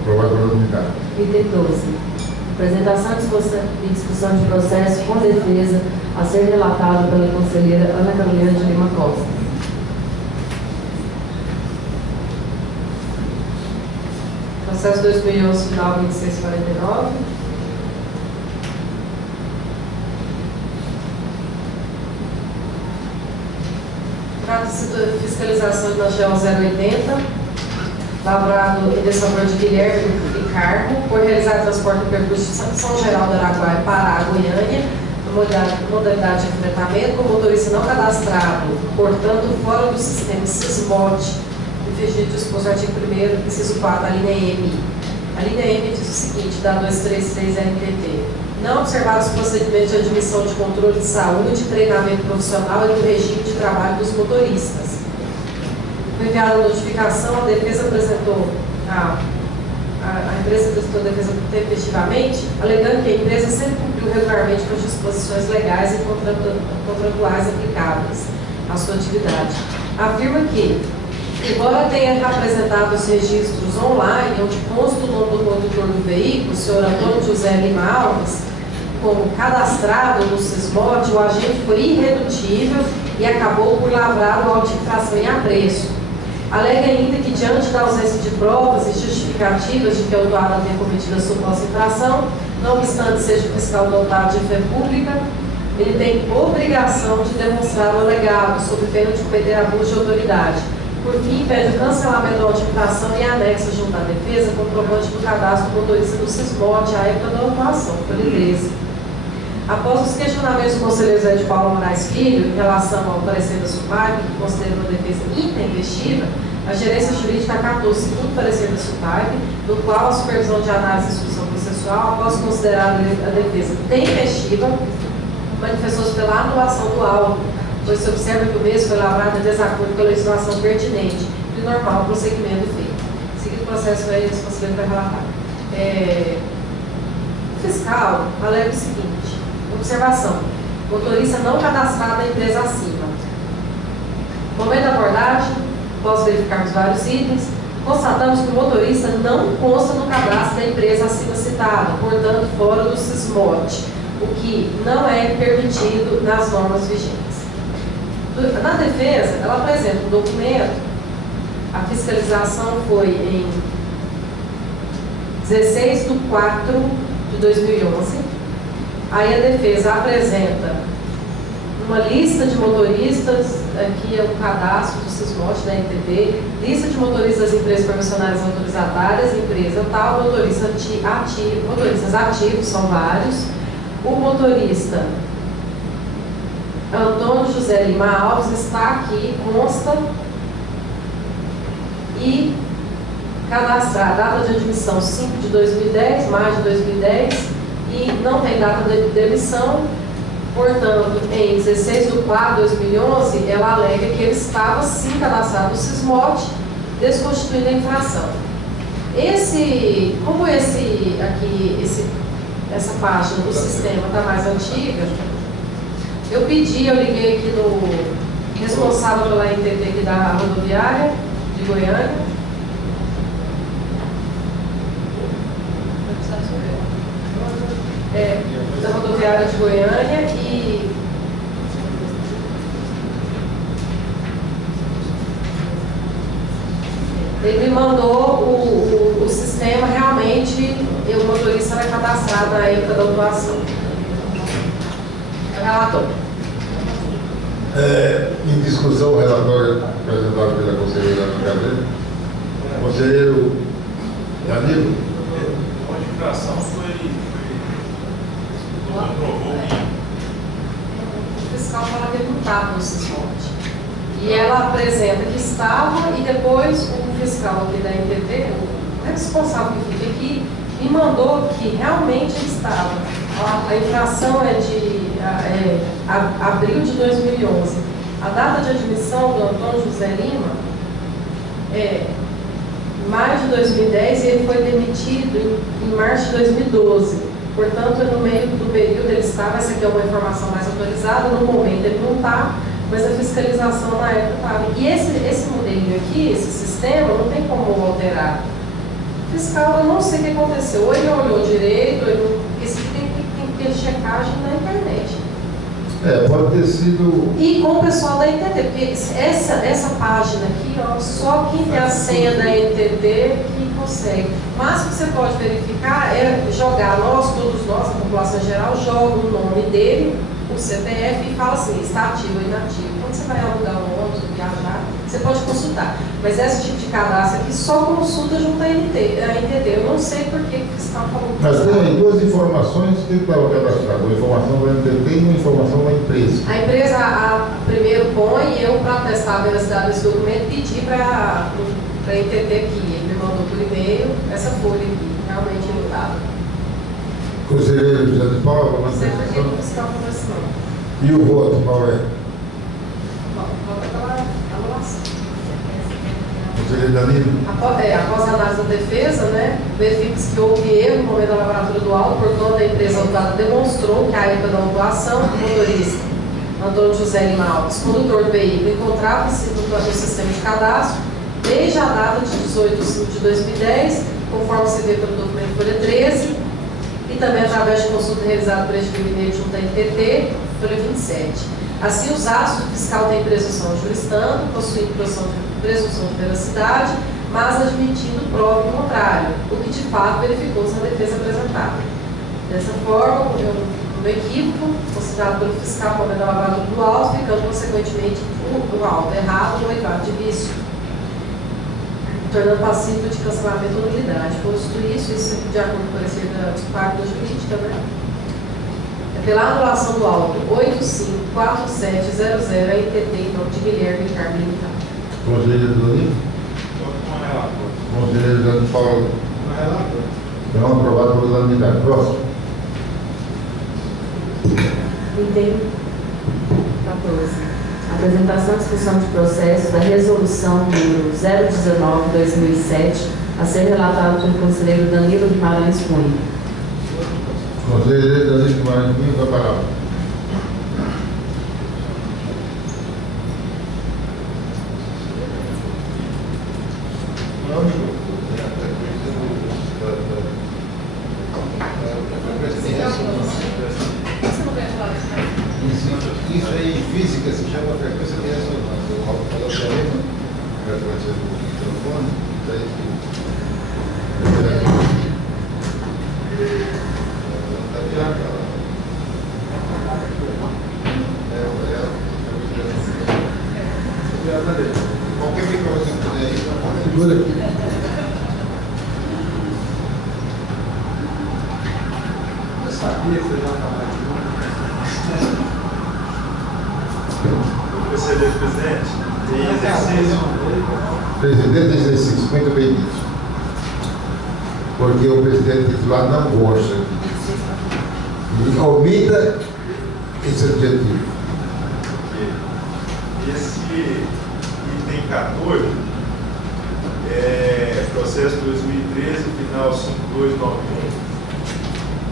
Aprovado pela unanimidade. Item 12. Apresentação e discussão de processo com defesa a ser relatado pela conselheira Ana Carolina de Lima Costa. Processo 2011, final 2649. Trata-se da fiscalização da GO 080, lavrado em desfavor de Guilherme e Carmo, por realizar transporte no percurso de São Geraldo do Araguaia para Goiânia, modalidade de enfrentamento, com motorista não cadastrado, portanto, fora do sistema SISMOT, infringido disposto no artigo 1º, inciso 4, a linha M. A linha M diz o seguinte, da 233 NPT. Não observados os procedimentos de admissão de controle de saúde, treinamento profissional e do regime de trabalho dos motoristas. Foi enviada a notificação, a defesa apresentou, a empresa apresentou a defesa tempestivamente, alegando que a empresa sempre cumpriu regularmente com as disposições legais e contratuais aplicáveis à sua atividade. Afirma que, embora tenha apresentado os registros online, onde consta o nome do condutor do veículo, o senhor Antônio José Lima Alves, como cadastrado no SISMOT, o agente foi irredutível e acabou por lavrar o auto de infração em apreço. Alega ainda que, diante da ausência de provas e justificativas de que o autuado tenha cometido a suposta infração, não obstante seja o fiscal dotado de fé pública, ele tem obrigação de demonstrar o alegado, sob pena de cometer abuso de autoridade. Por fim, pede o cancelamento da auto-infração e anexa junto à defesa comprovante do cadastro do motorista do SISMOT à época da autuação, pela empresa. Após os questionamentos do conselheiro Zé de Paulo Moraes Filho em relação ao parecer da SUPAC, que considerou a defesa intempestiva, a gerência jurídica acatou o segundo parecer da SUPAC, no qual a supervisão de análise e instrução processual, após considerar a defesa tempestiva, manifestou-se pela anulação do auto, pois se observa que o mesmo foi lavrado em desacordo com a legislação pertinente e normal prosseguimento feito. Seguido o processo, aí, os conselheiros vai relatar. O fiscal alega o seguinte: observação, motorista não cadastrado na empresa acima. Momento da abordagem, após verificarmos vários itens, constatamos que o motorista não consta no cadastro da empresa acima citada, portanto, fora do SISMOT, o que não é permitido nas normas vigentes. Na defesa, ela apresenta um documento, a fiscalização foi em 16/4/2011, aí a defesa apresenta uma lista de motoristas, aqui é o cadastro do SISMOT da NTT, lista de motoristas das empresas permissionárias autorizatárias, empresa tal, motoristas ativos, são vários, o motorista Antônio José Lima Alves está aqui, consta, e cadastrar data de admissão 5/2010, maio de 2010, e não tem data de demissão, portanto, em 16/4/2011, ela alega que ele estava sim cadastrado no SISMOT, desconstituindo a infração. Como essa página do sistema está mais antiga, eu liguei aqui no responsável pela NTT aqui da rodoviária de Goiânia. Da rodoviária de Goiânia e ele me mandou o sistema, realmente o motorista era cadastrado na época da autuação. Relator. Em discussão, o relatório apresentado pela conselheira Ana Carolina. Conselheiro Danilo. A modificação comprovou que O fiscal fala que ele não estava no SISMOT. E ela apresenta que estava, e depois o fiscal aqui da NTT, o responsável que fica aqui, me mandou que realmente ele estava. A infração é de abril de 2011. A data de admissão do Antônio José Lima é maio de 2010 e ele foi demitido em março de 2012. Portanto, no meio do período ele estava, essa aqui é uma informação mais atualizada, no momento ele não está, mas a fiscalização na época estava. E esse modelinho aqui, esse sistema, não tem como alterar. O fiscal, eu não sei o que aconteceu. Ou ele olhou direito, porque isso tem que ter checagem na internet. Pode ter sido. E com o pessoal da NTT, porque essa página aqui, ó, só quem tem a senha da NTT que consegue. O máximo que você pode verificar é jogar, todos nós, a população geral, joga o nome dele, o CPF e fala assim, está ativo ou inativo. Quando você vai alugar um ônibus, viajar, você pode consultar. Mas esse tipo de cadastro aqui só consulta junto à NTT. Eu não sei por que o fiscal falou. Mas tem aí duas informações que estava cadastrado, uma informação da NTT e uma informação da empresa. A empresa primeiro põe e eu, para testar a veracidade desse documento, pedi para a NTT aqui. Ele me mandou por e-mail essa folha aqui. Realmente ele estava. Conselheiro José de Paula, Não sei por que o fiscal falou assim, não. E o voto, qual é? Volta pela anulação. Conselheiro Danilo? Após a análise da defesa, né, verifica-se que houve erro no momento da lavratura do auto, porquanto a empresa autuada demonstrou que a época da autuação, o motorista Antônio José Lima Alves, condutor do veículo, encontrava-se no sistema de cadastro desde a data de 18 de 5 de 2010, conforme se vê pelo documento folha 13, e também através de consulta realizada por este gabinete junto à NTT, folha 27. Assim, os atos do fiscal têm presunção de juristando, possuindo presunção de veracidade, mas admitindo prova em contrário, o que de fato verificou-se na defesa apresentada. Dessa forma, um equívoco considerado pelo fiscal como da lavratura do auto, ficando consequentemente o auto errado no equivado de vício, tornando passível de cancelamento ou nulidade. Posto isso de acordo com o parecer da parte jurídica, né? Pela anulação do auto 854700 a NTT em nome de Guilherme Carmen Militar. Conselheiro Danilo? Com o relator. Conselheiro José de Paula? Com o relator. Não aprovado por unanimidade. Próximo. Item 14. Apresentação e discussão de processo da resolução número 019/2007, a ser relatada pelo conselheiro Danilo Guimarães Cunha. Conselheiro Danilo Guimarães Cunha, com a palavra. Isso aí em física se chama frequência de ressonância. O Raul falou que é a frequência do microfone, qualquer microfone que puder aí, Segura aqui. Eu sabia que você já estava aqui. Conselheiro presidente, em exercício. Presidente de exercício, muito bem dito. Porque o presidente titular não gosta. Ele omita esse objetivo. Esse item 14 é processo 2013, final 5291,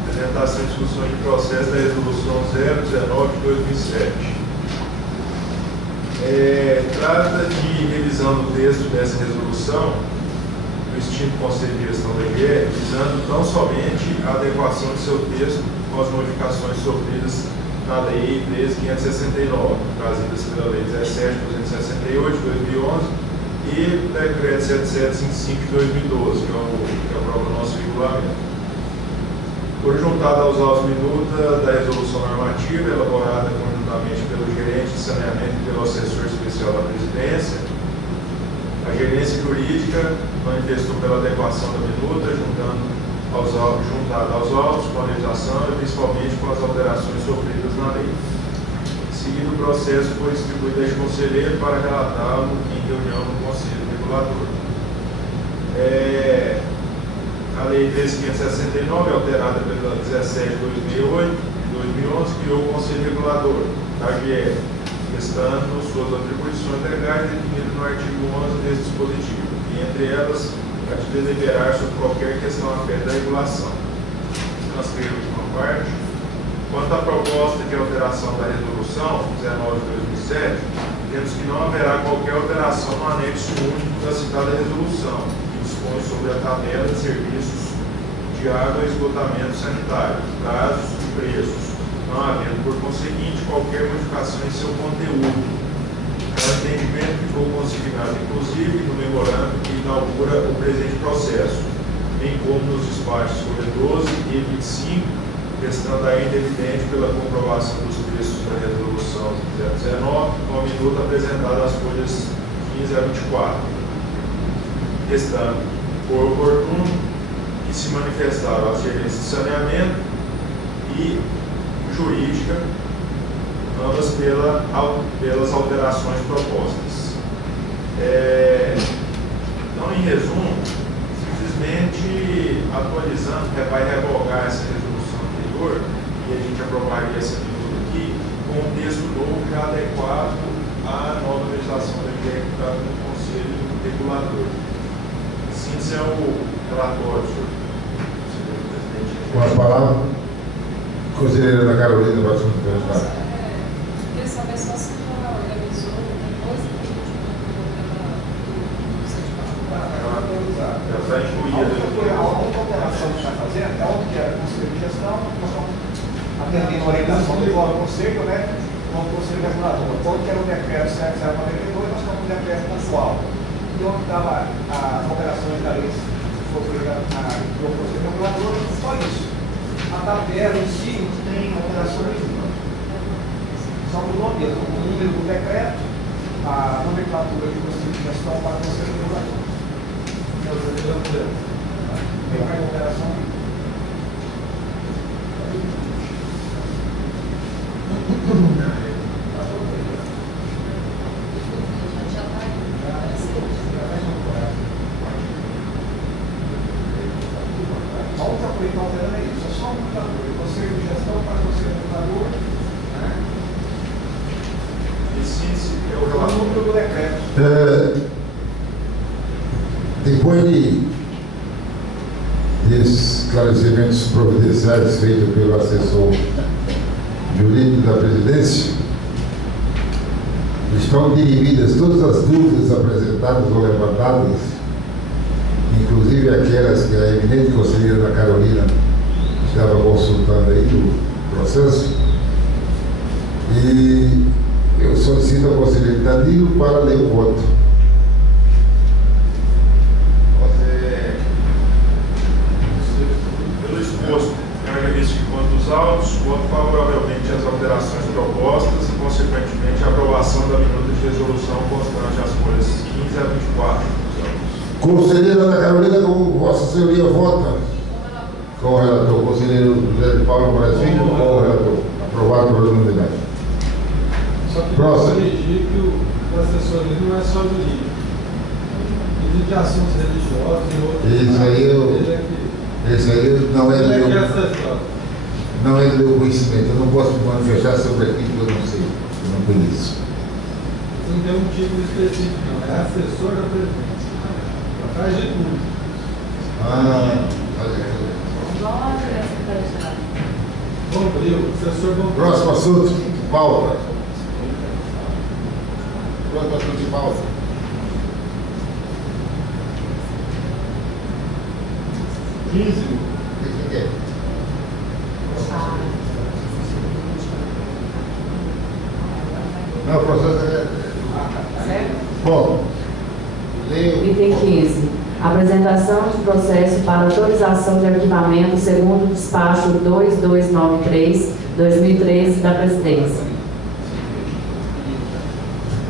apresentação e discussão de processo da resolução 019 de 2007. Trata de revisão do texto dessa resolução, do extinto Conselho de Gestão da IGR, visando tão somente a adequação de seu texto com as modificações sofridas na Lei 13.569, trazidas pela Lei 17.268 de 2011 e Decreto 7755 de 2012, que aprova o nosso regulamento. Foi juntada aos autos minuta da resolução normativa, elaborada conjuntamente pelo gerente de saneamento e pelo assessor especial da presidência. A gerência jurídica manifestou pela adequação da minuta, juntada aos autos, com a legislação e principalmente com as alterações sofridas na lei. Seguido o processo, foi distribuído a este conselheiro para relatá-lo em reunião do Conselho Regulador. A Lei 13.569, alterada pela 17.2008 de 2011, criou o Conselho Regulador, da GR, restando suas atribuições legais definidas no artigo 11 desse dispositivo, e entre elas a de deliberar sobre qualquer questão afeta da regulação. Transcrevo aqui uma parte. Quanto à proposta de alteração da resolução 19/2007, temos que não haverá qualquer alteração no anexo único da citada resolução, que dispõe sobre a tabela de serviços de água e esgotamento sanitário, prazos e preços, não havendo, por conseguinte, qualquer modificação em seu conteúdo. É o entendimento que foi consignado, inclusive, no memorando que inaugura o presente processo, bem como nos despachos folha 12 e 25, restando ainda evidente pela comprovação dos textos da resolução 019, com a minuta apresentada às folhas 15 a 24, restando por oportuno que se manifestaram as gerências de saneamento e jurídica, ambas pelas alterações propostas. Então, em resumo, simplesmente atualizando, vai revogar essa resolução anterior e a gente aprovaria essa minuta aqui com um texto novo já adequado à nova legislação da executada no Conselho Regulador. Síntese é o relatório, senhor presidente. Com as palavras, conselheira da Carolina, vai ser perguntar. Queria saber só se ela organizou depois que a gente Já está incluída. A única alteração que está fazendo é onde que é o Conselho de Gestão, nós estamos atendendo a orientação do atual Conselho, né? Com o Conselho Regulador. Quando que era o decreto 7042, nós estamos no decreto atual. E onde estava as alterações da lei que foi feita no Conselho Regulador, só isso. A tabela em si não tem alteração nenhuma. Só no nome mesmo, o número do decreto, a nomenclatura de Conselho de Gestão para o Conselho Regulador. Tem mais alteração? A outra coisa que está alterando é isso, é só um computador. Conselho de Gestão para o Conselho Regulador. Esse é o O relatório. número do decreto. Depois de esclarecimentos providenciais feitos pelo assessor jurídico da presidência, estão dirimidas todas as dúvidas apresentadas ou levantadas, inclusive aquelas que a eminente conselheira da Carolina estava consultando aí no processo, e eu solicito ao conselheiro Danilo para ler o voto. Pelo exposto, carga visto em conta dos autos, voto favoravelmente às alterações propostas e, consequentemente, a aprovação da minuta de resolução constante às folhas 15 a 24 dos autos. Conselheira da Carolina, como Vossa Senhoria vota? Com o relator. Conselheiro José Paulo Moraes Filho, com o relator. Aprovado por unanimidade. Só que Próximo. corrigir que o assessorismo não é só jurídico. Existe de assuntos religiosos e outros. Esse aí não é do Ele é que é meu, assessor. não é do meu conhecimento. Eu não posso me manifestar sobre aquilo que eu não sei, eu não conheço. Não tem um título específico, não. É assessor da presidência. Faz de tudo. Glória, secretário. Bombril, assessor Bombril. Próximo assunto, pauta. Próximo assunto de pauta. O que você quer? Não, o processo é... Certo? Bom, leio... Item 15. Apresentação de processo para autorização de arquivamento segundo o despacho 2293/2013 da Presidência.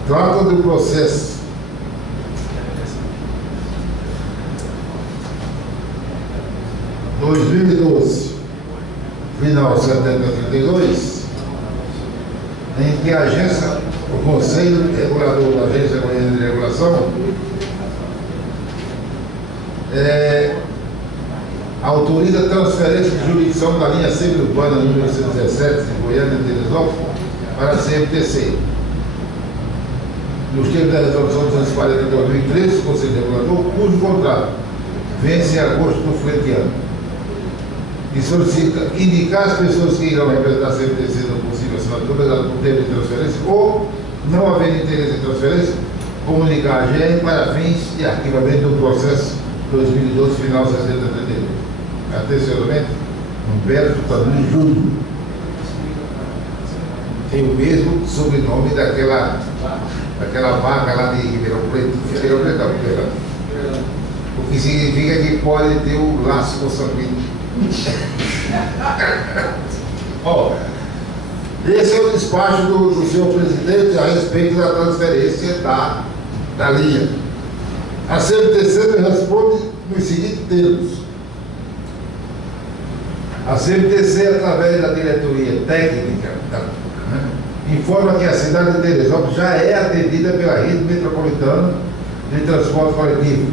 Trata do processo 2012, final 7032, em que a agência, o Conselho Regulador da Agência Goiana de Regulação, autoriza a transferência de jurisdição da linha semi-urbana número 117 de Goiânia e Teresópolis para a CMTC. Nos termos da resolução 240 de 2013, o Conselho Regulador, cujo contrato vence em agosto do flete ano. e solicita indicar as pessoas que irão representar a CMTC no possível assinatura do termo de transferência ou, não haver interesse em transferência, comunicar a GR para fins de arquivamento do processo 2012, final 60/31. Atencionamento, Humberto Tanuri Júnior. Tem o mesmo sobrenome daquela vaca lá de Ribeirão Preto, o que significa que pode ter o laço consanguíneo. Ó, esse é o despacho do senhor presidente a respeito da transferência da linha. A CMTC me responde nos seguintes termos. A CMTC, através da diretoria técnica, informa que a cidade de Teresópolis já é atendida pela rede metropolitana de transporte coletivo,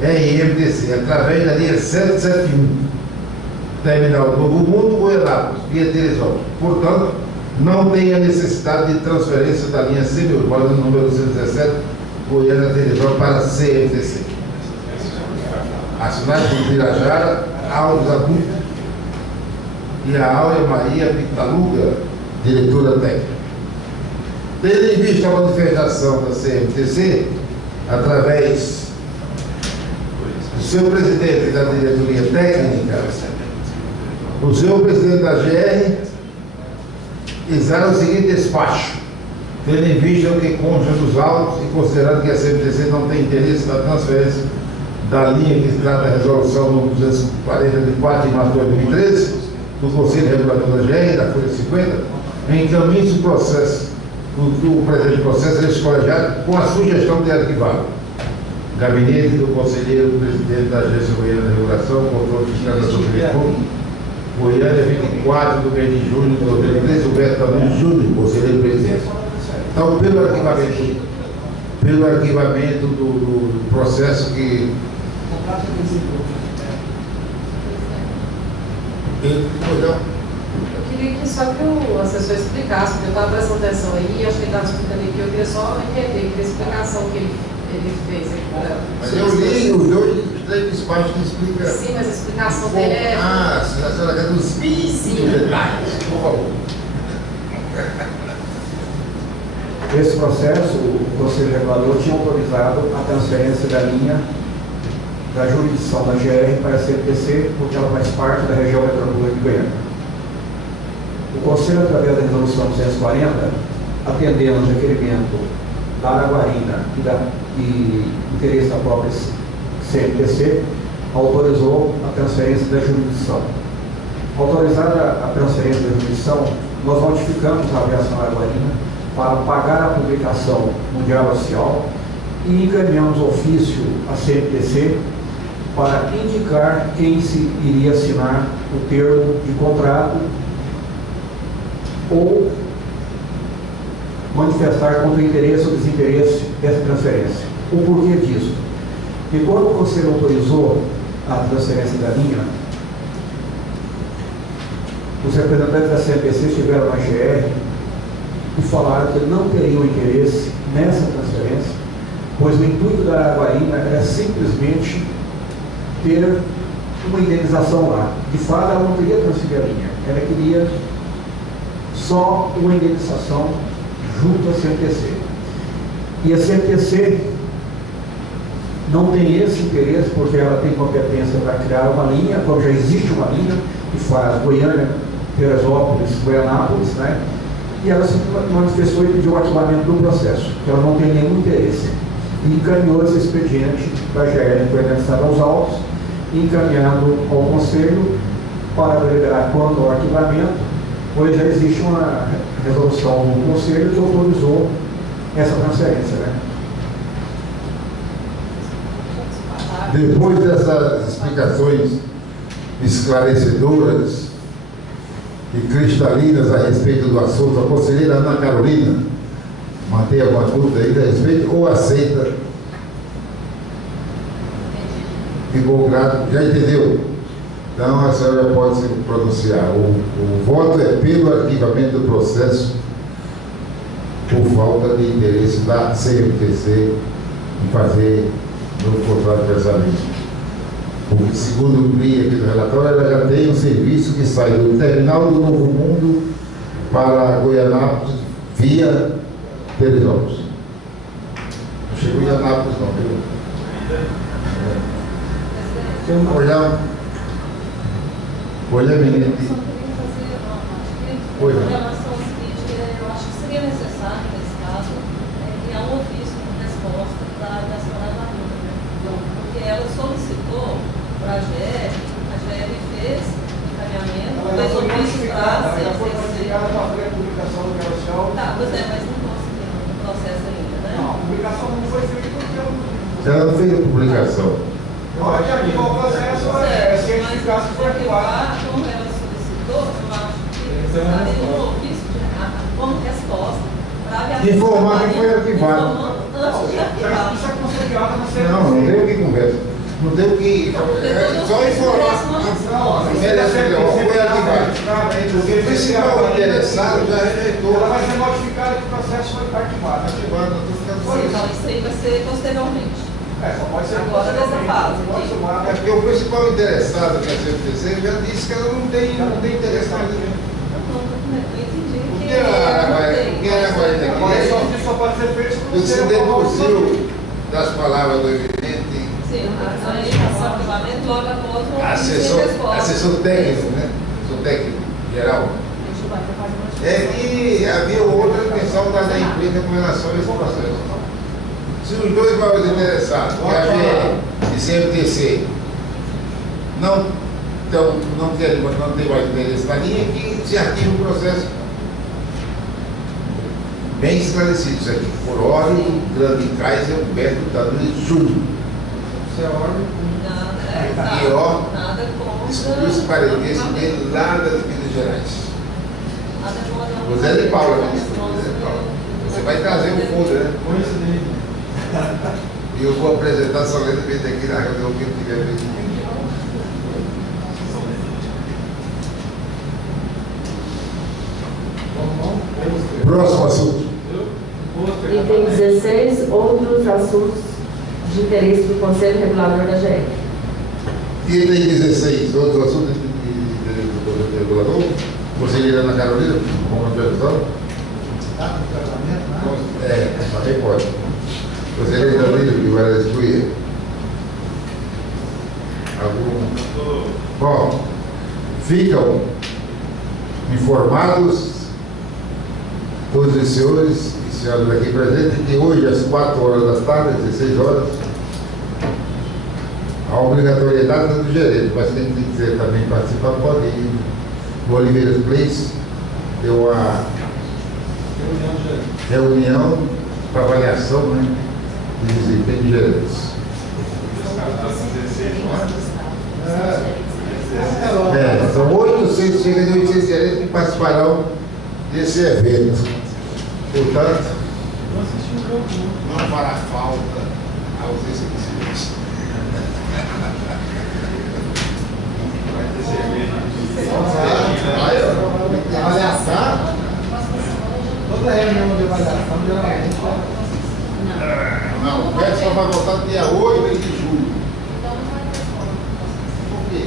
RMTC, através da linha 771, terminal do Novo Mundo, Goianápolis, via Teresópolis. Portanto, não tem a necessidade de transferência da linha semi-urbana número 117, Goiânia-Teresópolis, para a CMTC. Assinado por Pirajara, Alves Adulto e a Áurea Maria Pitaluga, diretora técnica. Tendo em vista a manifestação da CMTC, através do seu presidente da diretoria técnica, o senhor presidente da GR exala o seguinte despacho, tendo em vista o que consta dos autos e considerando que a CMTC não tem interesse na transferência da linha que se trata da resolução número 240 de 4 de março de 2013 do Conselho Regulador da GR, da Folha 50, encaminhe-se o processo, o presente processo é colegiado com a sugestão de arquivado. Gabinete do Conselheiro Presidente da Agência Goiana de Regulação, Controle Fiscal da Superfície, Goiânia, 24 do mês de junho de 2013, Humberto Tanuri Júnior, Conselheiro Presidente. Então, pelo arquivamento do processo que... Eu queria que só que o assessor explicasse, porque eu estava prestando atenção aí, acho que ele estava explicando aqui, eu queria só entender que a explicação que ele fez aqui. Mas eu li os dois despachos que explicam. Sim, mas a explicação dele é... a senhora quer dos detalhes, por favor. Esse processo, o Conselho Regulador tinha autorizado a transferência da linha da jurisdição da GR para a CMTC, porque ela faz parte da região metropolitana de Goiânia. O Conselho, através da resolução 240, atendendo ao requerimento da Araguarina e interesse da própria CMTC, autorizou a transferência da jurisdição. Autorizada a transferência da jurisdição, nós notificamos a aviação Araguarina para pagar a publicação no Diário Oficial e encaminhamos ofício à CMTC para indicar quem se iria assinar o termo de contrato ou manifestar contra o interesse ou desinteresse dessa transferência. O porquê disso? E quando você autorizou a transferência da linha, os representantes da CMTC estiveram na GR e falaram que não teriam interesse nessa transferência, pois o intuito da Araguarina era simplesmente ter uma indenização lá. De fato, ela não queria transferir a linha, ela queria só uma indenização junto à CMTC. E a CMTC não tem esse interesse, porque ela tem competência para criar uma linha, como já existe uma linha, que faz Goiânia, Teresópolis, Goianápolis, né? E ela se manifestou e pediu o arquivamento do processo, que ela não tem nenhum interesse. E encaminhou esse expediente da GR, foi anexado aos autos, encaminhado ao Conselho para deliberar quanto ao arquivamento, pois já existe uma resolução do Conselho que autorizou essa transferência, né? Depois dessas explicações esclarecedoras e cristalinas a respeito do assunto, a conselheira Ana Carolina mantém alguma dúvida aí a respeito ou aceita? Ficou claro? Já entendeu? Então a senhora pode se pronunciar. O voto é pelo arquivamento do processo por falta de interesse da CMTC em fazer no contrato de pensamento. segundo o PRI aqui do relatório, ela já tem um serviço que sai do terminal do Novo Mundo para Goianápolis via Teresópolis. Não chegou em Anápolis não, viu? Olha, menina. Com relação ao seguinte, eu acho que seria necessário, nesse caso, criar um ofício de resposta da senhora Maria, né? Porque ela solicitou para a GR fez encaminhamento, fez ofício para a ela foi notificada para fazer a publicação do Carrossel. Tá, pois é, mas não conseguiu o processo ainda, né? Não, a publicação não foi feita porque eu Ela não fez a publicação. Pode aqui o processo cientificar se for arquivado. Como ela solicitou, eu acho que precisaria de um ofício como resposta para aviar. Informar que foi arquivado. Antes de arquivar. Isso é considerado na Não tem o que conversa. Não tem o que. Só informar. Foi arquivado. O principal interessado já rejeitou. Ela vai ser notificada que o processo foi arquivado. Então, isso aí vai ser posteriormente. Só pode ser agora nessa fase. É porque o principal interessado que é a CFTC já disse que ela não tem interesse na linha. O que era aqui? Só pode ser feito Você deduziu das palavras do evidente. Sim, a indicação do regulamento logo após o assessor técnico, né? Assessor técnico geral. É que havia outra intenção da empresa com relação a esse processo. Se os dois valores interessados, que a GR e CFTC, não tem mais interesse na linha, que se arquiva o processo bem esclarecido. Isso aqui, por ordem, Grande Kaiser, Humberto Tadeu Júnior. Isso é ordem. E ó, descobriu-se parentesco dele lá das Minas Gerais. José de Paula, ministro. Você vai trazer um folder, né? E eu vou apresentar solenemente aqui na reunião que ele tiver feito. Próximo assunto. Item 16, outros assuntos de interesse do Conselho Regulador da GR. Item 16, outros assuntos de interesse do Conselho Regulador. Conselheira Ana Carolina, como autorização? Tá, no tratamento, né? É, também pode. Conselheira Carolina, que vai excluir. Algum? Bom, ficam informados todos os senhores e senhoras aqui presentes que hoje, às 4 horas da tarde, às 16 horas, a obrigatoriedade é do gerente, mas quem quiser também participar pode ir no Oliveiras Place, deu uma reunião para avaliação, né, de desempenho de gerentes. São 800, chega de 800 gerentes que participarão desse evento. Portanto, não fará falta a ausência de serviço. Vai ter cerveja. Avaliação? Toda reunião de avaliação geralmente Não, o PET só vai voltar no dia 8 de julho. Por quê?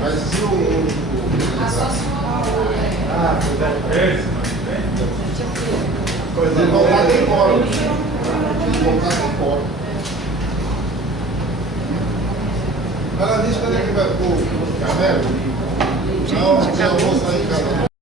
Mas se o ele voltar tem embora. Ela disse quando é que vai pôr o Camelo? Não, eu vou sair em casa.